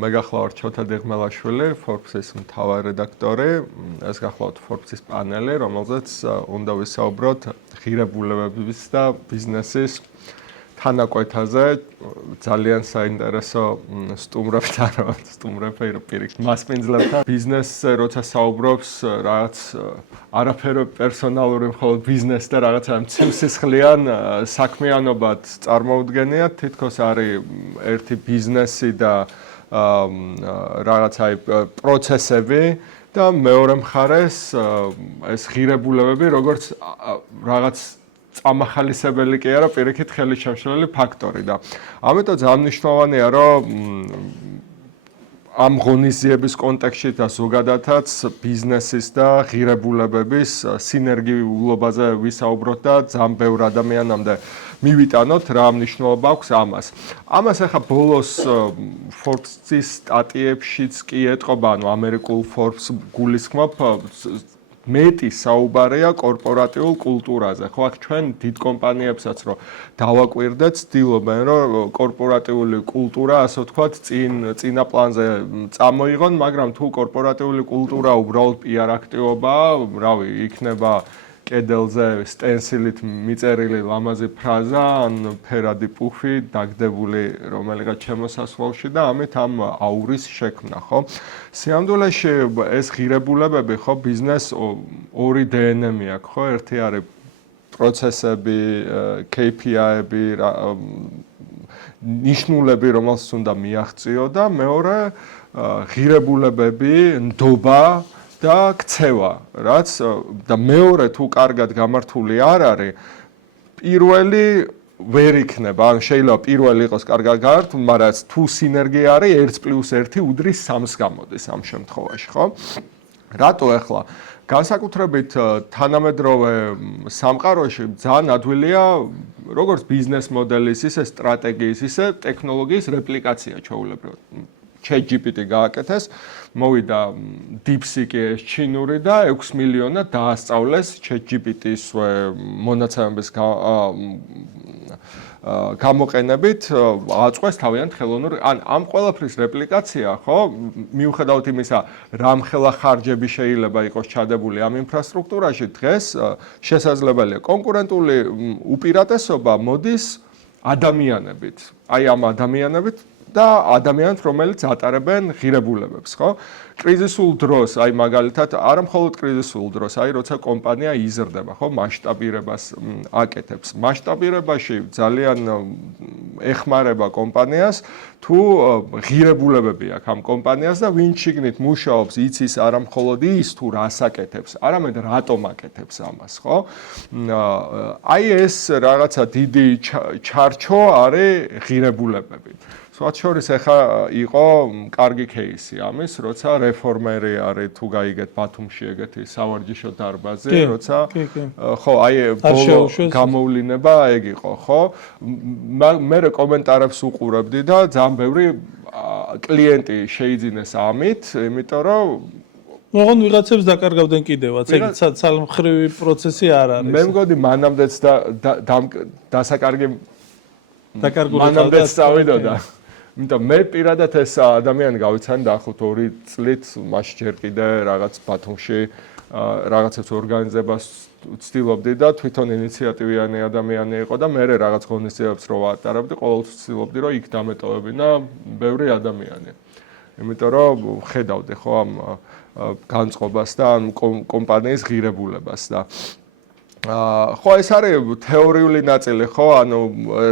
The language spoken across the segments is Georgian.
მე გახლავართ ჩოთა დიღმელაშვილი, Forbes-ის მთავარი რედაქტორი. ეს გახლავართ Forbes-ის პანელი, რომელზეც უნდა ვისაუბროთ ღირებულებების და ბიზნესის თანაკვეთაზე. ძალიან საინტერესო სტუმრები პირიქით მასპინძლებთან. ბიზნესზე როცა საუბრობს, რაღაც არაფერი პერსონალური, მხოლოდ ბიზნეს და რაღაცა მცირსისხლიან საქმიანობად წარმოუდგენიათ. თითქოს არის ერთი ბიზნესი და რაღაცა პროცესები და მეორე მხარეს ეს ღირებულებები, როგორც რაღაც წამახალისებელი კი არა, პირიქით ხელისშემშლელი ფაქტორი და ამიტომ ძალიან მნიშვნელოვანია, რომ ამ ღონისძიების კონტექსტში და ზოგადადაც ბიზნესის და ღირებულებების სინერგიულობაზე ვისაუბროთ და ძალიან ბევრ ადამიანამდე მივიტანოთ რა მნიშვნელობა აქვს ამას. ამას ახლა ბოლოს Forbes-ის სტატიებშიც კი ეტყობა, ანუ ამერიკულ Forbes გულისხმობ მეტი საუბარია კორპორატიულ კულტურაზე. ხო, აქ ჩვენ დიდ კომპანიებსაც რო დავაკვირდეთ, ცდილობენ რომ კორპორატიული კულტურა, ასე ვთქვათ, წინა პლანზე წამოიღონ, მაგრამ თუ კორპორატიული კულტურა უბრალოდ PR აქტივობაა, რავი, იქნება კედელზე სტენსილით მიწერილი ლამაზი ფრაზა, ან ფერადი პუფი დაგდებული რომელიღაც შემოსასვლელში და ამით ამ აურის შექმნა, ხო? სიამდვილეში ეს ღირებულებები, ხო, ბიზნეს ორი DNM-ი აქვს, ხო? ერთი არის პროცესები, KPI-ები, ნიშნულები, რომელსაც უნდა მიაღწიო და მეორე ღირებულებები, ნდობა და ქცევა, რაც და მეორე თუ კარგად გამართული არ არის, პირველი ვერ იქნება. ან შეიძლება პირველი იყოს კარგად გამართული, მაგრამ თუ სინერგია არის 1+1 უდრის 3-ს გამოდის ამ შემთხვევაში, ხო? რატო ახლა? განსაკუთრებით თანამედროვე სამყაროში ძალიან ადვილია როგორც ბიზნეს მოდელის, ისე სტრატეგიის, ისე ტექნოლოგიის რეპლიკაცია ჩვეულებრივად. ChatGPT გააკეთეს, მოვიდა DeepSeek-ი ჩინური და 6 მილიონად დაასწავლეს ChatGPT-ის მონაცემების გამოყენებით, აწყვეს თავიანთ ხელოვნურ ამ ყველაფრის რეპლიკაცია, ხო? მიუხედავად იმისა, რამხელა ხარჯები შეიძლება იყოს ჩადებული ამ ინფრასტრუქტურაში, დღეს შესაძლებელია კონკურენტული უპირატესობა მოდის ადამიანებით. აი ამ ადამიანებით და ადამიანთ, რომელიც ატარებენ ღირებულებებს, ხო? კრიზისულ დროს, აი მაგალითად, არა მხოლოდ კრიზისულ დროს, აი როცა კომპანია იზრდება, ხო, მასშტაბირებას აკეთებს. მასშტაბირებაში ძალიან ეხმარება კომპანიას, თუ ღირებულებები აქვს ამ კომპანიას და ვინ შიგნით მუშაობს, იცის არა მხოლოდ ის თუ რას აკეთებს, არამედ რატომ აკეთებს ამას, ხო? აი ეს რაღაცა დიდი ჩარჩო არის ღირებულებები. სხვათა შორის ახლა იყო კარგი кейსი ამის, როცა რეფორმერი არის თუ გაიგეთ ბათუმში ეგეთი სავარჯიშო დარბაზი, როცა ხო, აი ბოლო გამოვლენა ეგ იყო, ხო? მე კომენტარებს უყურებდი და ძალიან ბევრი კლიენტი შეიძინეს ამით, იმიტომ რომ ოღონ ვიღაცებს დაკარგავდნენ კიდევაც, ეგ ცალმხრივი პროცესი არ არის. მე მგონი მანამდეც დასაკარგი მანამდეც წავიდოდა. იმიტომ მე პირადად ეს ადამიანი გავიცანი დაახლოებით 2 წლით, მაშინ ჯერ კიდე რაღაც ბათუმში რაღაცებს ორგანიზებას ვცდილობდი და თვითონ ინიციატივიანი ადამიანი იყო და მე რაღაც ღონისძიებებს რო ვატარებდი, ყოველთვის ვცდილობდი რომ იქ დამეტოვებინა ბევრი ადამიანი. იმიტომ რომ ხედავდი ხო ამ განწყობას და ამ კომპანიის ღირებულებას და ხო ეს არის თეორიული ნაწილი, ხო, ანუ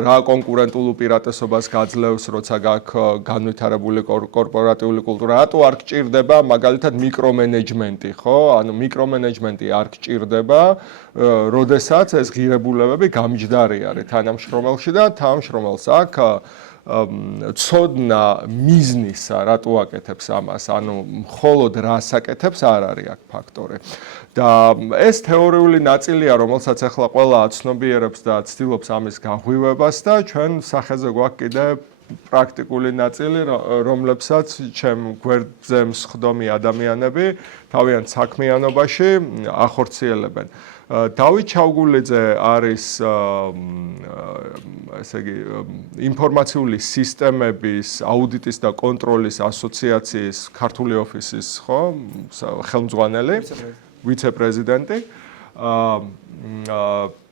რა კონკურენტულ უპირატესობას გაძლევს, როცა გაქვს განვითარებული კორპორატიული კულტურა, რატო არ გჭირდება მაგალითად მიკრომენეჯმენტი, ხო? ანუ მიკრომენეჯმენტი არ გჭირდება, როდესაც ეს ღირებულებები გამჯდარი არის თანამშრომელში და თანამშრომელს აქვს ცოდნა მიზნისა, რატო აკეთებს ამას, ანუ მხოლოდ რას აკეთებს არ არის აქ ფაქტორი. და ეს თეორიული ნაწილია, რომელსაც ახლა ყველა აცნობიერებს და ცდილობს ამის გაღვივებას და ჩვენ სახეზე გვაქვს კიდე პრაქტიკული ნაწილი, რომლებსაც ჩემ გვერდზე მსხდომი ადამიანები თავიანთ საქმიანობაში ახორციელებენ. დავით ჩავგულიძე არის ესე იგი ინფორმაციული სისტემების აუდიტის და კონტროლის ასოციაციის ქართული ოფისის ხელმძღვანელი, ვიცე-პრეზიდენტი.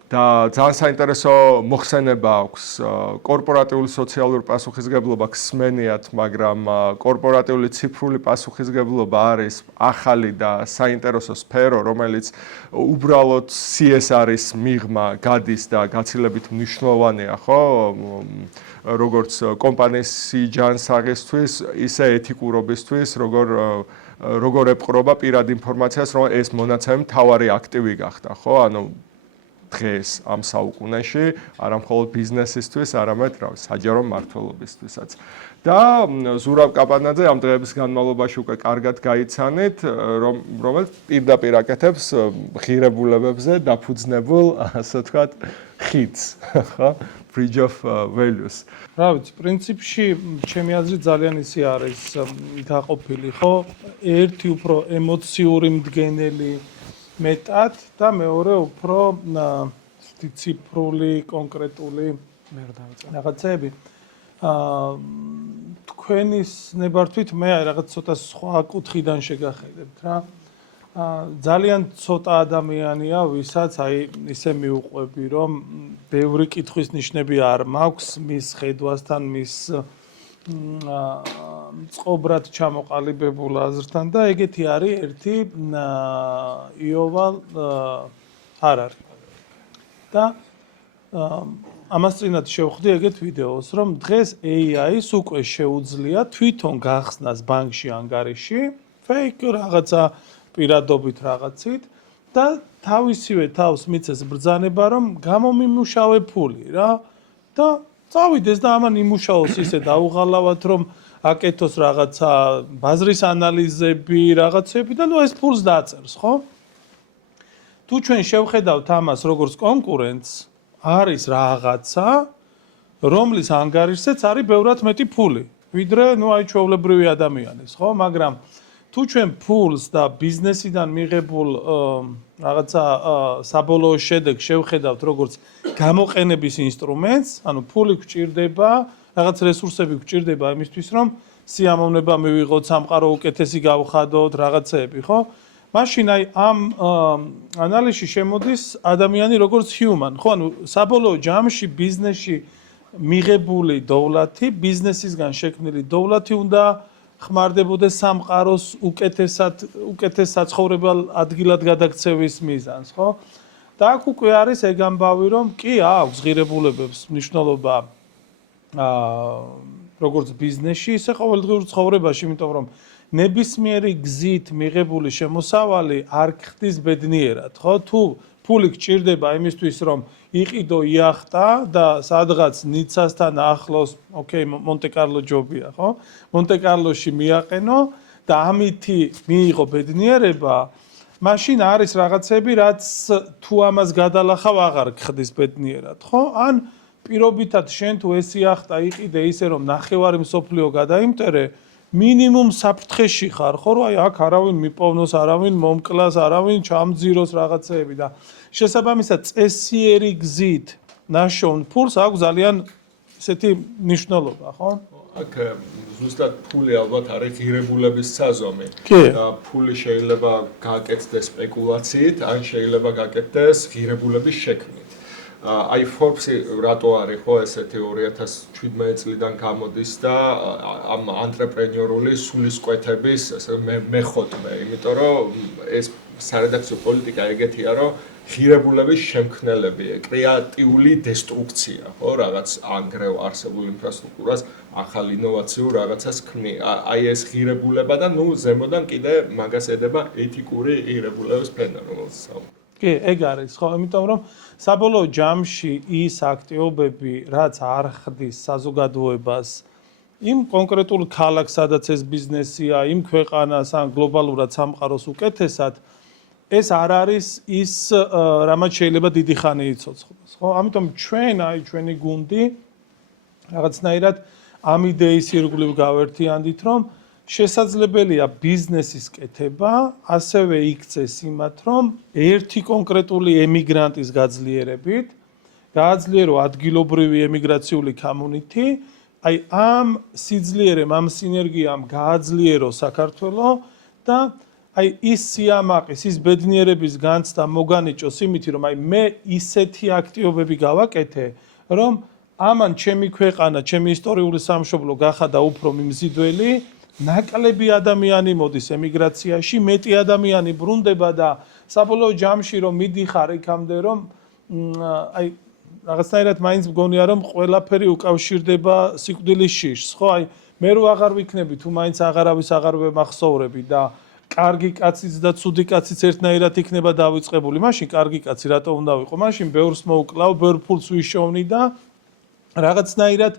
და ძალიან საინტერესო მოხსენება აქვს კორპორატიული სოციალური პასუხისგებლობა ხსმენიათ, მაგრამ კორპორატიული ციფრული პასუხისგებლობა არის ახალი და საინტერესო სფერო, რომელიც უბრალოდ CSR-ის მიღმა გადის და გაცილებით მნიშვნელოვანია, ხო? როგორც კომპანიის სიჯანსაღისთვის, ისე ეთიკურობისთვის, როგორ ეპყრობა პირად ინფორმაციას, რომ ეს მონაცემი მთავარი აქტივი გახდა, ხო? ანუ დღეს ამ საუკუნეში არა მხოლოდ ბიზნესისთვის, არამედ საჯარო მმართველობისთვისაც. და ზურავ კაპანაძე ამ დღეების განმავლობაში უკვე კარგად გაიცანით, რომელიც პირდაპირ აკეთებს ღირებულებებზე დაფუძნებულ, ასე ვთქვათ, ხიდს, ხო? Bridge of values. რა ვიცი, პრინციპში ჩემი აზრით ძალიან ისე არის გაყოფილი, ხო? ერთი უფრო ემოციური მდგენელი მეტად და მეორე უფრო ციფრული, კონკრეტული რაღაცები. თქვენის ნებართვით მე რაღაც ცოტა სხვა კუთხიდან შეგახედებთ რა. ძალიან ცოტა ადამიანია, ვისაც აი ისე მიუყვები, რომ ბევრი კითხვის ნიშნები არ მაქვს მის ხედვასთან, მის წყობრად ჩამოყალიბებულ აზრთან და ეგეთი არის ერთი იოვალ ჰარარი. და ამას წინათ შევხვდი ეგეთ ვიდეოს, რომ დღეს AI-ს უკვე შეუძლია თვითონ გახსნას ბანკში ანგარიში, fake რაღაცა პირადობით რაღაცით და თავისივე თავს მიცეს ბრძანება, რომ გამომიმუშავე ფული რა და წავიდეს და ამან იმუშაოს ისე დაუღალავად, რომ აკეთოს რაღაცა ბაზრის ანალიზები, რაღაცები და ნუ ეს ფულს დაწერს, ხო? თუ ჩვენ შევხედავთ ამას როგორც კონკურენტს, არის რაღაცა, რომლის ანგარიშზეც არის ბევრად მეტი ფული, ვიდრე ნუ აი ჩვეულებრივი ადამიანის, ხო? მაგრამ თუ ჩვენ ფულს და ბიზნესიდან მიღებულ რაღაცა საბოლოო შედეგს შევხედავთ როგორც გამოყენების ინსტრუმენტს, ანუ ფული გვჭირდება, რაღაც რესურსები გვჭირდება იმისთვის, რომ სიამოვნება მივიღოთ, სამყარო უკეთესი გავხადოთ, რაღაცეები, ხო? მაშინ აი ამ ანალიზში შემოდის ადამიანი როგორც human, ხო? ანუ საბოლოო ჯამში ბიზნესში მიღებული დოვლათი, ბიზნესისგან შექმნილი დოვლათი უნდა ხმარდებოდეს სამყაროს უკეთეს საცხოვრებელ ადგილად გადაქცევის მიზანს, ხო? და აქ უკვე არის ეგ ამბავი, რომ კი აქვს ღირებულებებს მნიშვნელობა როგორც ბიზნესში, ისე ყოველდღიურ ცხოვრებაში, იმიტომ რომ ნებისმიერი გზით მიღებული შემოსავალი არ ხდის ბედნიერად, ხო? თუ ფული გჭირდება იმისთვის, რომ იყიდო იახტა და სადღაც ნიცასთან ახლოს, ოკეი, მონტე-კარლო ჯობია, ხო? მონტე-კარლოში მიაყენო და ამითი მიიღო ბედნიერება, მაშინ არის რაღაცები, რაც თუ ამას გადალახავ აღარ გხდის ბედნიერად, ხო? ან პირობითად შენ თუ ეს იახტა იყიდე ისე, რომ ნახევარი მსოფლიო გადაიმტერე, მინიმუმ საფრთხეში ხარ, ხო? რომ აი აქ არავინ მიპოვნოს, არავინ მომკლას, არავინ ჩამძიროს რაღაცეები და შესაბამისად წესიერი გზით ნაშოვნ ფულს აქვს ძალიან ესეთი მნიშვნელობა, ხო? აქ ზუსტად ფული ალბათ არის ღირებულების საზომი და ფული შეიძლება გააკეთდეს სპეკულაციით, ან შეიძლება გააკეთდეს ღირებულების შექმნით. აი Forbes-ი რატო არის ხო ესეთი 2017 წლიდან გამოდის და ამ ანტრეპრენიორული სულისკვეთების მეხოთმე, იმიტომ რომ ეს სარედაქციო პოლიტიკა ეგეთია, რომ ღირებულების შემქმნელები, კრეატიული დესტრუქცია, ხო, რაღაც ანგრევ არსებულ ინფრასტრუქტურას, ახალ ინოვაციურ რაღაცას ქმნის. აი ეს ღირებულება და ნუ ზემოდან კიდე მაგას ედება ეთიკური ღირებულების ფენა, რომელსაც კი, ეგ არის, ხო, იმიტომ რომ საბოლოო ჯამში ის აქტივობები, რაც არ ხდის საზოგადოებას იმ კონკრეტულ ქალაქს, სადაც ეს ბიზნესია, იმ ქვეყანას ან გლობალურად სამყაროს უკეთესად, ეს არ არის ის, რამაც შეიძლება დიდი ხანი იცოცხლოს, ხო? ამიტომ ჩვენ, აი ჩვენი გუნდი რაღაცნაირად ამ იდეის ირგვლივ გავერთიანდით, რომ შესაძლებელია ბიზნესის კეთება, ასევე იქცეს იმათ, რომ ერთი კონკრეტული ემიგრანტის გაძლიერებით გააძლიერო ადგილობრივი ემიგრაციული community, აი ამ სიძლიერემ, ამ სინერგიამ გააძლიერო საქართველო და აი ის სიამაყის, ის ბედნიერების განცდა მოგანიჭოს იმით, რომ აი მე ისეთი აქტივობები გავაკეთე, რომ ამან ჩემი ქვეყანა, ჩემი ისტორიული სამშობლო გახადა უფრო მიმზიდველი, ნაკლები ადამიანი მოდის ემიგრაციაში, მეტი ადამიანი ბრუნდება და საბოლოო ჯამში რომ მიდიხარ იქამდე, რომ აი რაღაცნაირად მაინც მგონია, რომ ყველაფერი უკავშირდება სიკვდილის შიშს, ხო? აი მე რო აღარ ვიქნები, თუ მაინც აღარავის აღარ ვემახსოვრები და კარგი კაციც და ცუდი კაციც ერთნაირად იქნება დავიწყებული. მაშინ კარგი კაცი რატო უნდა ვიყო? მაშინ ბევრს მოუკლავ, ბევრ ფულს ვიშოვნი და რაღაცნაირად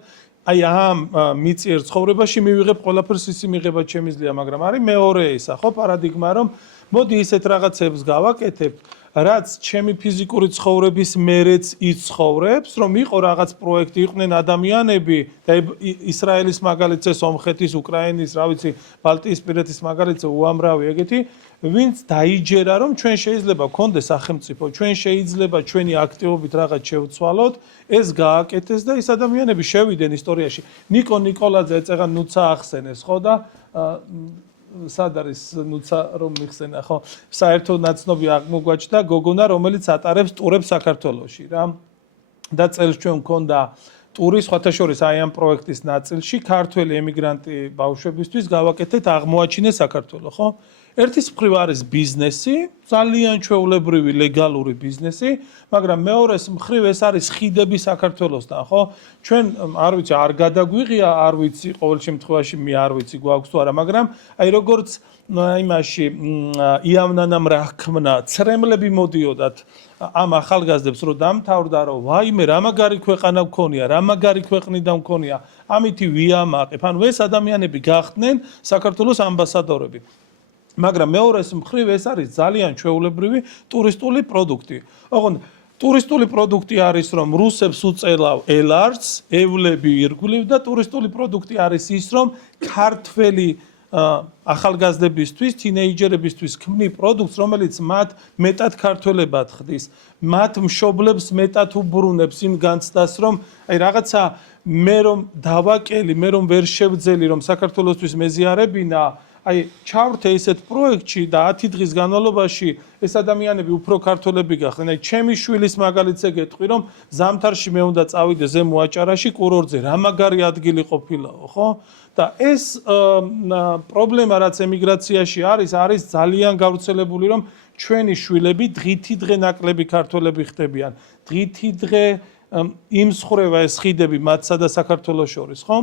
აი ამ მიწიერ ცხოვრებაში მივიღებ ყველაფერს ისი მიღება შემიძლია, მაგრამ არის მეორე ისა, ხო, პარადიგმა, რომ მოდი ისეთ რაღაცებს გავაკეთებ, რაც ჩემი ფიზიკური ცხოვრების მერეც იცხოვრებს, რომ იყო რაღაც პროექტი, იყვნენ ადამიანები და ისრაელის მაგალითზე, სომხეთის, უკრაინის, რა ვიცი, ბალტიისპირეთის მაგალითზე უამრავი ეგეთი, ვინც დაიჯერა, რომ ჩვენ შეიძლება გქონდეს სახელმწიფო, ჩვენ შეიძლება ჩვენი აქტივობით რაღაც შევცვალოთ, ეს გააკეთეს და ის ადამიანები შევიდნენ ისტორიაში. ნიკო ნიკოლაძე ეწეღან ნუცა ახსენეს, ხო და სად არის ნუცა რომ მიხსენა, ხო? საერთო ნაცნობი აღმოგვაჩნდა გოგონა, რომელიც ატარებს ტურებს საქართველოში, რა. და წელს ჩვენ მქონდა ტური, სხვათა შორის აი ამ პროექტის ნაწილში ქართველი ემიგრანტი ბავშვებისთვის გავაკეთეთ აღმოაჩინე საქართველო, ხო? ერთის მხრივ არის ბიზნესი, ძალიან ჩვეულებრივი ლეგალური ბიზნესი, მაგრამ მეორეს მხრივ ეს არის ხიდები საქართველოსთან, ხო? ჩვენ არ ვიცი, არ გადაგვიღია, არ ვიცი, ყოველ შემთხვევაში მე არ ვიცი გვაქვს თუ არა, მაგრამ აი როგორც იმაში იავნანამ რა ჰქმნა, ცრემლები მოდიოდათ ამ ახალგაზრდებს, რომ დამთავრდა, რომ ვაიმე, რა მაგარი ქვეყანა გქონია, რა მაგარი ქვეყნიდან გქონია, ამითი ვიამაყებ. ანუ ეს ადამიანები გახდნენ საქართველოს ამბასადორები. მაგრამ მეორეს მხრივ ეს არის ძალიან ჩვეულებრივი ტურისტული პროდუქტი. ოღონდ ტურისტული პროდუქტი არის, რომ რუსებს უწელავ ელარჯს, ევლები ირგვლივ და ტურისტული პროდუქტი არის ის, რომ ქართველი ახალგაზრდებისთვის, თინეიჯერებისთვის ქმნი პროდუქტს, რომელიც მათ მეტად ქართველებად ხდის, მათ მშობლებს მეტად უბრუნებს იმ განცდას, რომ აი რაღაცა მე რომ დავაკელი, მე რომ ვერ შევძელი, რომ საქართველოსთვის მეზიარებინა, აი ჩავრთე ისეთ პროექტში და 10 დღის განმავლობაში ეს ადამიანები უფრო ქართველები გახდნენ. აი ჩემი შვილის მაგალითზე გეტყვი, რომ ზამთარში მე უნდა წავიდე ზემო აჭარაში კურორტზე, რა მაგარი ადგილი ყოფილაო, ხო? და ეს პრობლემა რაც ემიგრაციაში არის ძალიან გავრცელებული, რომ ჩვენი შვილები დღითი დღე ნაკლები ქართველები ხდებიან. დღითი დღე იმსხრევა ეს ხიდები მათსა და საქართველოს შორის, ხო?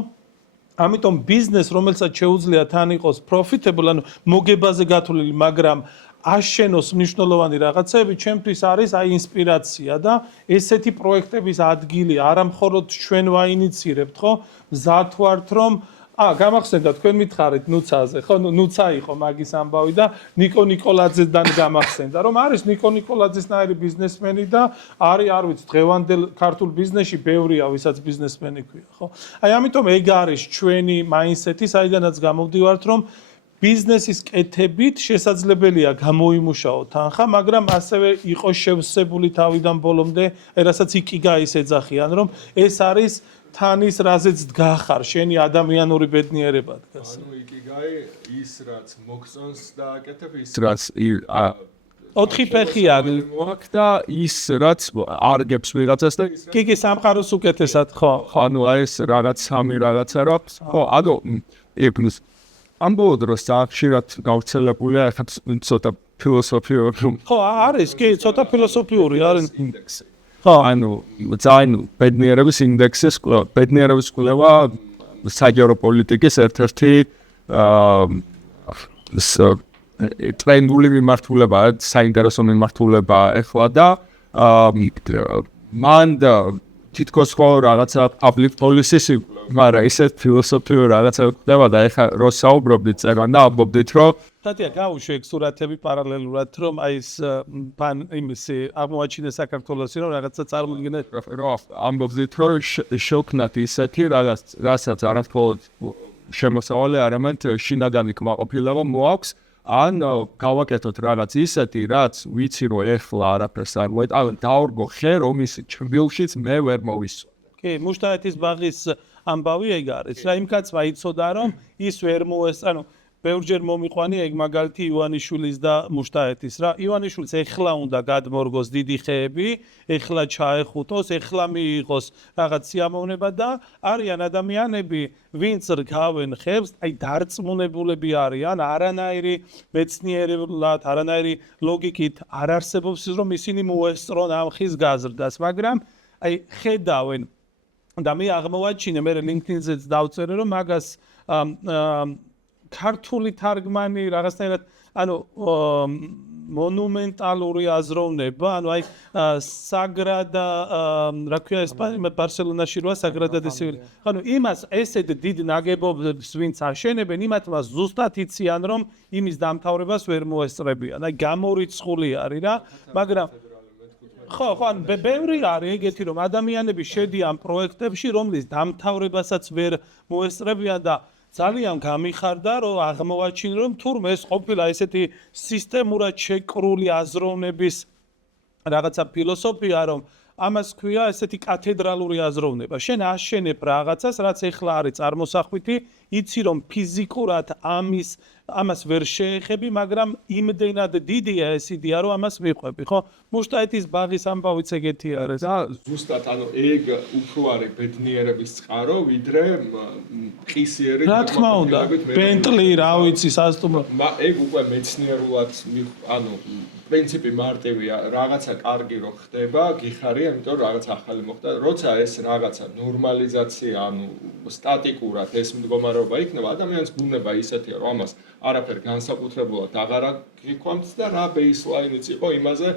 ამიტომ ბიზნეს, რომელსაც შეუძლია თან იყოს profitable, ანუ მოგებაზე გათვლილი, მაგრამ აშენოს მნიშვნელოვანი რაღაცები, ჩემთვის არის აი ინსპირაცია და ესეთი პროექტების ადგილი არა მხოლოდ ჩვენ ვაინიცირებთ, ხო? მზად ვართ, რომ გამახსენდა თქვენ მითხარით ნუცაზე, ხო? ნუცა იყო მაგის ამბავი და ნიკო ნიკოლაძედან გამახსენდა, რომ არის ნიკო ნიკოლაძესნაირი ბიზნესმენი და არის, არ ვიცი, დღევანდელ ქართულ ბიზნესში ბევრია, ვისაც ბიზნესმენი ქვია, ხო? აი ამიტომ ეგ არის ჩვენი მაინდსეტი, საიდანაც გამოვდივართ, რომ ბიზნესის კეთებით შესაძლებელია გამოიმუშაო თანხა, მაგრამ ასევე იყოს შევსებული თავიდან ბოლომდე, რასაც იკიგაის ეძახიან, რომ ეს არის თანის რაზეც დგახარ, შენი ადამიანური ბედნიერება დგას. ანუ იკიგაი ის რაც მოგწონს დააკეთებ, ის რაც 4 ფეხი არის მოაქდა ის რაც არგებს ვიღაცას და კი სამყაროს უკეთესად, ხო. ანუ ეს რაღაც სამი რაღაცა როქს, ხო, ანუ ეფნუს ამ ბოლო დროს ხშირად გავრცელებულია ახლა ცოტა ფილოსოფიური ხო, არის, კი, ცოტა ფილოსოფიური არის ინდექსი. ხო, ანუ ძალიან ბედნიერების ინდექსის ბედნიერების კვლევა საჯარო პოლიტიკის ერთ-ერთი ტრენდული მიმართულებაა, საინტერესო მიმართულებაა ახლა და მან თითქოს ყოველ რაღაცა public policy-ს, მაგრამ ისეთ ფილოსოფიურ რაღაცა ხდება და ეხლა რო საუბრობდით წერან და ამბობდით რომ დათია გავუშვი ეგ სურათები პარალელურად რომ აი ეს იმისი აღმოაჩინეს საქართველოსი რომ რაღაცა წარმოიდგინე რომ ამბობდით რომ შევქნათ ისეთი რასაც არასდროს შემოსავალი არამედ შინაგანი კმაყოფილება მოაქვს ან გავაკეთოთ რაღაც ისეთი რაც ვიცი რომ ეხლა არაფერს არ მოეტყავ დაურგო ხე რომ ის ჩრდილშიც მე ვერ მოვისვა კი მუშტაეთის ბაღის ამბავი ეგ არის რა იმ კაცმა იცოდა რომ ის ვერ მოესწანო ბევრჯერ მომიყვანი ეგ მაგალითი ივანიშვილის და მუშტაეთის რა ივანიშვილს ეხლა უნდა გადმორგოს დიდი ხეები ეხლა ჩაეხუტოს ეხლა მიიღოს რაღაც სიამოვნება და არიან ადამიანები ვინც რგავენ ხებს აი დარწმუნებულები არიან არანაირი მეცნიერულად არანაირი ლოგიკით არ არსებობს ის რომ ისინი მოესწრონ ამ ხის გაზრდას მაგრამ აი ხედავენ და მე აღმოვაჩინე მე LinkedIn-ზეც დავწერე რომ მაგას ქართული თარგმანი რაღაცნაირად ანუ მონუმენტალური აზროვნება ანუ აი საგრადა რა ქვია ესპანურ ბარსელონაში როა საგრადა დე სევილია ანუ იმას ესეთ დიდ ნაგებობებს ვინც აშენებენ იმათმა ზუსტად იციან რომ იმის დამთავრებას ვერ მოესწრებიან აი გამორიცხული არის რა მაგრამ ხო ან ბევრი არის ეგეთი რომ ადამიანები შედიან პროექტებში რომლის დამთავრებასაც ვერ მოესწრებიან და ძალიან გამიხარდა რომ აღმოვაჩინე რომ თურმე ეს ყოფილა ესეთი სისტემურად შეკრული აზროვნების რაღაცა ფილოსოფია რომ ამას ქვია ესეთი კათედრალური აზროვნება შენ აშენებ რაღაცას რაც ეხლა არის წარმოსახვითი იცი რომ ფიზიკურად ამას ვერ შეეხები მაგრამ იმდენად დიდია ეს იდეა რომ ამას მიყვები ხო მუშტაეთის ბაღის ამბავიც ეგეთი არის და ზუსტად ანუ ეგ უფრო არის ბედნიერების წყარო ვიდრე ყისიერი რა თქმა უნდა ბენტლი რა ვიცი სასტუმრო ეგ უკვე მეცნიერულად ანუ პრინციპი მარტივია რაღაცა კარგი რო ხდება გიხარია იმიტომ რომ რაღაც ახალი მოხდა როცა ეს რაღაცა ნორმალიზაცია ანუ სტატიკურად ეს მდგომარეობა იქნება ადამიანის ბუნება ისეთია რომ ამას არაფერ განსაკუთრებულად აღარ გიქვამთ და რა ბეისლაინიც იყო იმაზე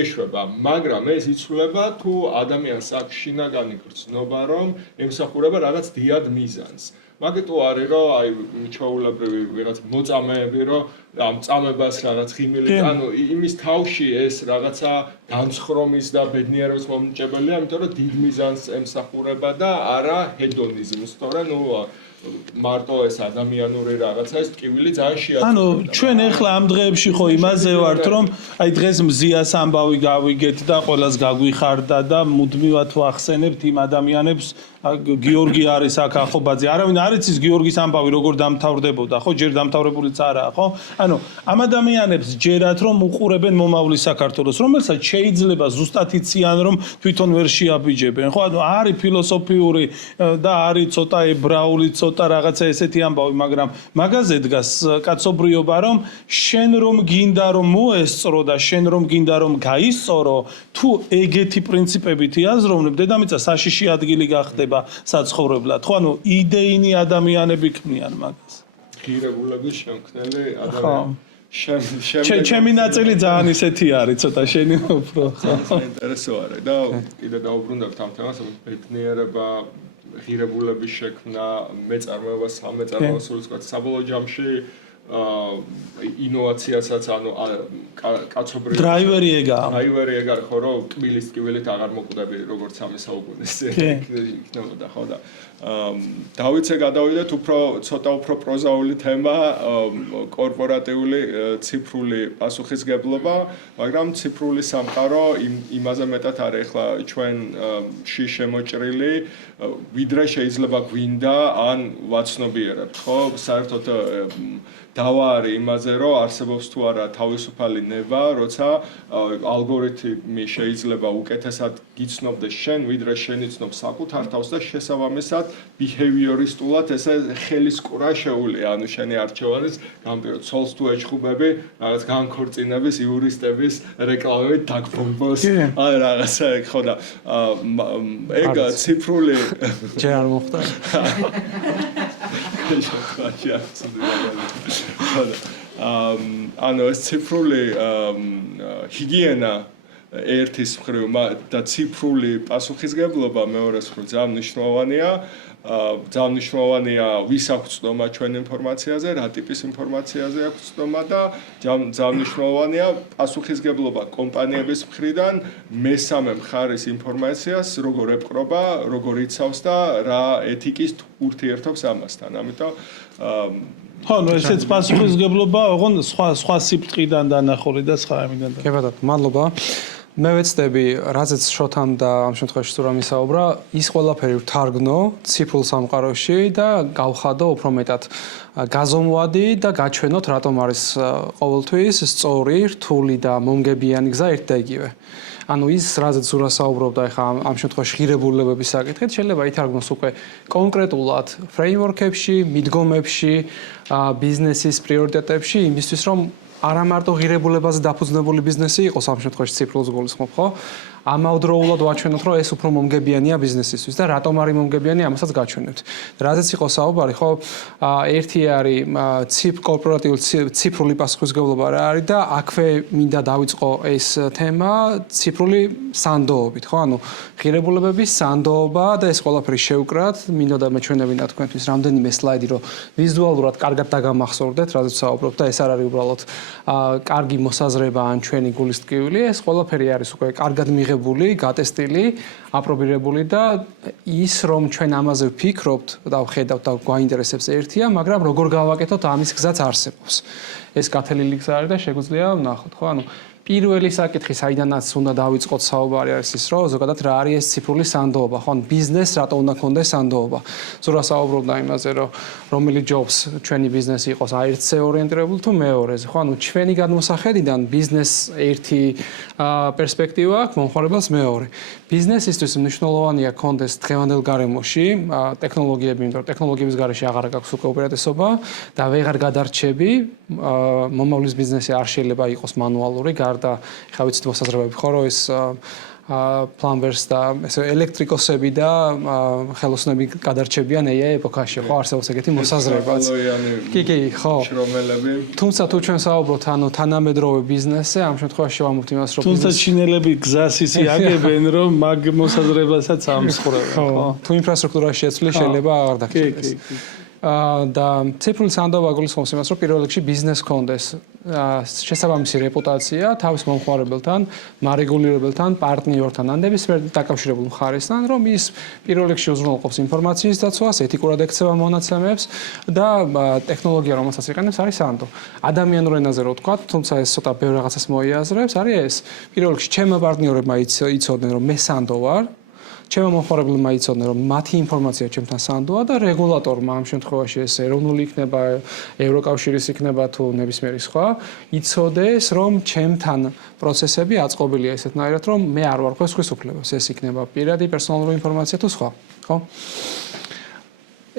ეშვება მაგრამ ეს იცვლება თუ ადამიანს აქვს შინაგანი გრძნობა რომ ემსახურება რაღაც დიად მიზანს მაგეთო არის რომ აი ჩვეულებრივი ვიღაც მოწამეები რომ ამ წამებას რაღაც ღიმილი ანუ იმის თავში ეს რაღაცა განცხრომის და ბედნიერების მომნიჭებელია იმიტომ რომ დიდ მიზანს ემსახურება და არა ჰედონიზმს თორე ნუ მარტო ეს ადამიანური რაღაცა ეს ტკივილი ძალიან შეაძლოა. ანუ ჩვენ ახლა ამ დღეებში ხო იმაზე ვართ რომ აი დღეს მზიას ამბავი გავიგეთ და ყველას გაგვიხარდა და მუდმივად ვახსენებთ იმ ადამიანებს გიორგი არის აქ ახობაძე არავინ არ იცის გიორგის ამბავი როგორ დამთავრდებოდა ხო ჯერ დამთავრებულიც არაა ხო ანუ ამ ადამიანებს ჯერათ რომ უყურებენ მომავლის საქართველოს რომელსაც შეიძლება ზუსტად იციან რომ თვითონ ვერ შეაბიჯებენ ხო ანუ არის ფილოსოფიური და არის ცოტა ებრაული ცოტა რაღაცა ესეთი ამბავი მაგრამ მაგაზე დგას კაცობრიობა რომ შენ რომ გინდა რომ მოესწრო და შენ რომ გინდა რომ გაისწორო თუ ეგეთი პრინციპებით აზროვნებ დედამიწა საშიში ადგილი გახდება საცხოვრებლად ხო ანუ იდეინი ადამიანები ქმნიან მაგას ღირებულების შემქმნელი ადამიანები ჩემი ნაწილი ძალიან ისეთი არის ცოტა შენი უფრო საინტერესო არის და კიდე დაუბრუნდებით ამ თემას ბედნიერება ღირებულების შექმნა მეწარმეობა სამეწარმეობა სულისკვეთ საბოლოო ჯამში ინოვაციასაც ანუ კაცობრიობის დრაივერი ეგაა დრაივერი ეგ არის ხო რომ კბილის ტკივილით აღარ მოკვდები როგორც 3 საუკუნის იქნებოდა ხო და დავიცე გადავიდეთ ცოტა უფრო პროზაული თემა კორპორატიული ციფრული პასუხისგებლობა მაგრამ ციფრული სამყარო იმაზე მეტად არის ახლა ჩვენში შემოჭრილი ვიდრე შეიძლება გვინდა ან ვაცნობიერებთ ხო საერთოდ დავა არის იმაზე რომ არსებობს თუ არა თავისუფალი ნება როცა ალგორითმი შეიძლება უკეთესად გიცნობდეს შენ ვიდრე შენ იცნობ საკუთარ თავს და შესაბამისად behaviorisტულად ესე ხელის კურა შეუძლია ანუ შენი არჩევანის გამპიროთ ცოლს თუ ეჭხუბები რაღაც განქორწინების იურისტების რეკლამებით დაგფორმოს ან რაღაცა ეგ ხო და ეგ ციფრული ჯერ არ მოხდა ანუ ეს ციფრული ჰიგიენა ერთის მხრივ და ციფრული პასუხისგებლობა მეორეს მხრივ ძალიან მნიშვნელოვანია. ძალიან მნიშვნელოვანია ვის აქვს ცნობა ჩვენ ინფორმაციაზე, რა ტიპის ინფორმაციაზე აქვს ცნობა და ძალიან მნიშვნელოვანია პასუხისგებლობა კომპანიების მხრიდან მესამე მხარის ინფორმაციას როგორ ეპყრობა, როგორ იცავს და რა ეთიკის ურთიერთობს ამასთან. ამიტომ ხო, ნუ ესეც პასუხისგებლობა, ოღონ სხვა სიფრთხიდან დანახული და სხვა ამიდან. კი ბატონო, მადლობა. მე ვეცდები, რაზეც შოთამ და ამ შემთხვევაში სურამ ისაუბრა, ის ყველაფერი ვთარგმნო ციფრულ სამყაროში და გავხადო უფრო მეტად გაზომვადი და გაჩვენოთ, რატომ არის ყოველთვის სწორი, რთული და მომგებიანი გზა ერთ და იგივე. ანუ ის რაზეც სურა საუბრობდა ახლა ამ შემთხვევაში ღირებულებების საკითხით, შეიძლება ითარგმნოს უკვე კონკრეტულად ფრეიმვორკებში, მიდგომებში, ბიზნესის პრიორიტეტებში, იმისთვის რომ არა მარტო ღირებულებაზე დაფუძნებული ბიზნესი იყოს ამ შემთხვევაში ციფრულს გულისხმობ, ხო? ამავდროულად ვაჩვენოთ, რომ ეს უფრო მომგებიანია ბიზნესისთვის და რატომ არის მომგებიანი, ამასაც გაჩვენებთ. რაზეც იყო საუბარი, ხო? ერთი არის კორპორატიული ციფრული პასუხისგებლობა რა არის და აქვე მინდა დავიწყო ეს თემა ციფრული სანდოობით, ხო? ანუ ღირებულებების სანდოობა და ეს ყველაფერი შევკრათ, მინდა და მეჩვენებინა თქვენთვის რამდენიმე სლაიდი, რომ ვიზუალურად კარგად დაგამახსოვრდეთ, რაზეც საუბრობთ და ეს არ არის უბრალოდ კარგი მოსაზრება ან ჩვენი გულის ტკივილი, ეს ყველაფერი არის უკვე კარგად მიღებული, გატესტილი, აპრობირებული და ის რომ ჩვენ ამაზე ვფიქრობთ და ვხედავთ და გვაინტერესებს ერთია, მაგრამ როგორ გავაკეთოთ ამის გზაც არსებობს. ეს გათელილი გზა არის და შეგვიძლია ვნახოთ, ხო? ანუ პირველი საკითხი, საიდანაც უნდა დავიწყოთ საუბარი არის ის, რომ ზოგადად რა არის ეს ციფრული სანდოობა, ხო? ბიზნესს რატო უნდა ქონდეს სანდოობა? ზურა საუბრობდა იმაზე, რომ რომელი ჯობს ჩვენი ბიზნესი იყოს აერთზე ორიენტირებული თუ მეორეზე, ხო? ანუ ჩვენი გადმოსახედიდან ბიზნესს ერთი პერსპექტივა აქვს, მომხმარებელს მეორე. ბიზნესისთვის მნიშვნელოვანია ქონდეს დღევანდელ გარემოში ტექნოლოგიები, იმიტომ რომ ტექნოლოგიების გარეშე აღარ გაქვს უკვე უპირატესობა და ვეღარ გადარჩები, მომავლის ბიზნესი არ შეიძლება იყოს მანუალური, და ხა ვიცით მოსაზრებები ხო რომ ეს პლამბერს და ესე ელექტრიკოსები და ხელოსნები გადარჩებიან AI ეპოქაში ხო არსებობს ეგეთი მოსაზრებაც. კი, ხო. თუმცა თუ ჩვენ საუბრობთ ანუ თანამედროვე ბიზნესზე, ამ შემთხვევაში ვამბობთ იმას რომ თუმცა ჩინელები გზას ისე აგებენ რომ მაგ მოსაზრებასაც ამსხურებენ ხო? თუ ინფრასტრუქტურაში შეცვლი შეიძლება აღარ დაგჭირდეს. და ციფრული სანდოობა გულისხმობს იმას, რომ პირველ რიგში ბიზნესს კონდეს შესაბამისი რეპუტაცია თავის მომხმარებელთან, მარეგულირებელთან, პარტნიორთან, ან ნებისმიერ დაკავშირებულ მხარესთან, რომ ის პირველ რიგში უზრუნველყოფს ინფორმაციის დაცვას, ეთიკურად ექცევა მონაცემებს და ტექნოლოგია, რომელსაც იყენებს, არის სანდო. ადამიანურ ენაზე რო ვთქვა, თუმცა ეს ცოტა ბევრ რაღაცას მოიაზრებს, არის ეს. პირველ რიგში ჩემმა პარტნიორებმა იცოდნენ, რომ მე სანდო ვარ. ჩემო მომხმარებლებმა იცოდნენ, რომ მათი ინფორმაცია ჩემთან სანდოა და რეგულატორმა ამ შემთხვევაში ეს ეროვნული იქნება, ევროკავშირის იქნება თუ ნებისმიერი სხვა, იცოდეს, რომ ჩემთან პროცესები აწყობილია ესეთნაირად, რომ მე არ ვარ ხვის უფლებას. ეს იქნება პირადი პერსონალური ინფორმაცია თუ სხვა, ხო?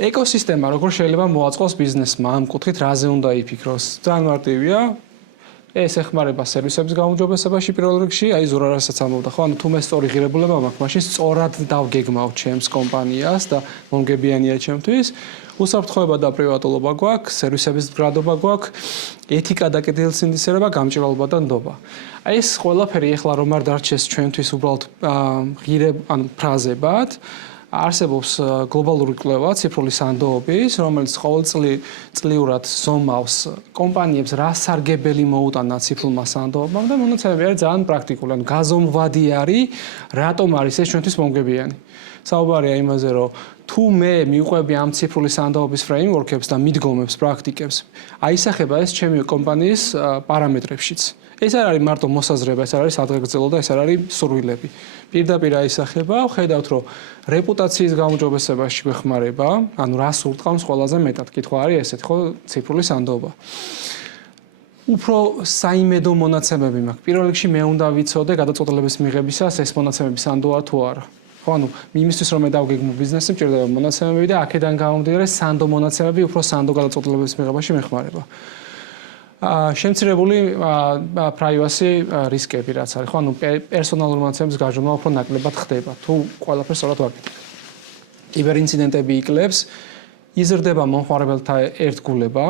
ეკოსისტემა როგორ შეიძლება მოაწყოს ბიზნესმა ამ კუთხით, რაზე უნდა იფიქროს? ძალიან მარტივია. ეს ეხმარება სერვისების გაუმჯობესებაში პირველ რიგში, აი ზურა რასაც ამბობდა, ხო, ანუ თუ მე სწორი ღირებულება მაქვს, მაშინ სწორად დავგეგმავ ჩემს კომპანიას და მომგებიანია ჩემთვის. უსაფრთხოება და პრივატულობა გვაქვს, სერვისების მდგრადობა გვაქვს, ეთიკა და კეთილსინდისერება, გამჭირვალობა და ნდობა. აი ეს ყველაფერი ახლა რომ არ დარჩეს ჩვენთვის უბრალოდ ანუ ფრაზებად, არსებობს გლობალური კვლევა ციფრული სანდოობის, რომელიც ყოველწლიურად ზომავს კომპანიებს რა სარგებელი მოუტანა ციფრულმა სანდოობამ და მონაცემები არის ძალიან პრაქტიკული, ანუ გაზომვადი არის, რატომ არის ეს ჩვენთვის მომგებიანი. საუბარია იმაზე, რომ თუ მე მივყვები ამ ციფრული სანდოობის ფრეიმვორკებს და მიდგომებს, პრაქტიკებს, აისახება ეს ჩემი კომპანიის პარამეტრებშიც. ეს არ არის მარტო მოსაზრება, ეს არ არის ადრეგრძელო და ეს არ არის სურვილები. პირდაპირ აისახება, ხედავთ, რომ რეპუტაციის გაუმჯობესებაში გვეხმარება, ანუ რას ურტყამს ყველაზე მეტად. კითხვა არის ესეთი, ხო, ციფრული სანდოობა. უფრო საიმედო მონაცემები მაქვს. პირველ რიგში მე უნდა ვიცოდე გადაწყვეტილების მიღებისას ეს მონაცემები სანდოა თუ არა. ხო, ანუ იმისთვის რომ მე დავგეგმო ბიზნესი, მჭირდება მონაცემები და აქედან გამომდინარე სანდო მონაცემები უფრო სანდო გადაწყვეტილების მიღებაში მეხმარება. შემცირებული privacy რისკები რაც არის, ხო, ანუ პერსონალური მონაცემების გაჟონვა უფრო ნაკლებად ხდება, თუ ყველაფერს სწორად ვაკეთებ. კიბერინციდენტები იკლებს, იზრდება მომხმარებელთა ერთგულება,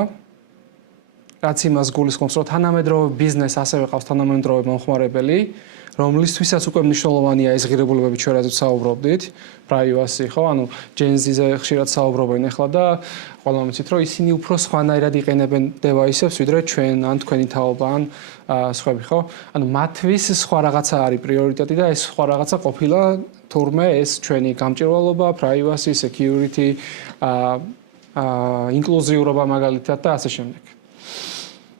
რაც იმას გულისხმობს, რომ თანამედროვე ბიზნესს ასევე ყავს თანამედროვე მომხმარებელი, რომლისთვისაც უკვე მნიშვნელოვანია ეს ღირებულებები ჩვენ რაზეც საუბრობდით, privacy, ხო, ანუ Gen Z-ზე ხშირად საუბრობენ ახლა და ყველა მიცით, რომ ისინი უფრო სხვანაირად იყენებენ device-ებს, ვიდრე ჩვენ ან თქვენი თაობა ან სხვები, ხო? ანუ მათთვის სხვა რაღაცა არის პრიორიტეტი და ეს სხვა რაღაცა ყოფილა თურმე ეს ჩვენი გამჭირვალობა, privacy, security, ინკლუზიურობა მაგალითად და ასე შემდეგ.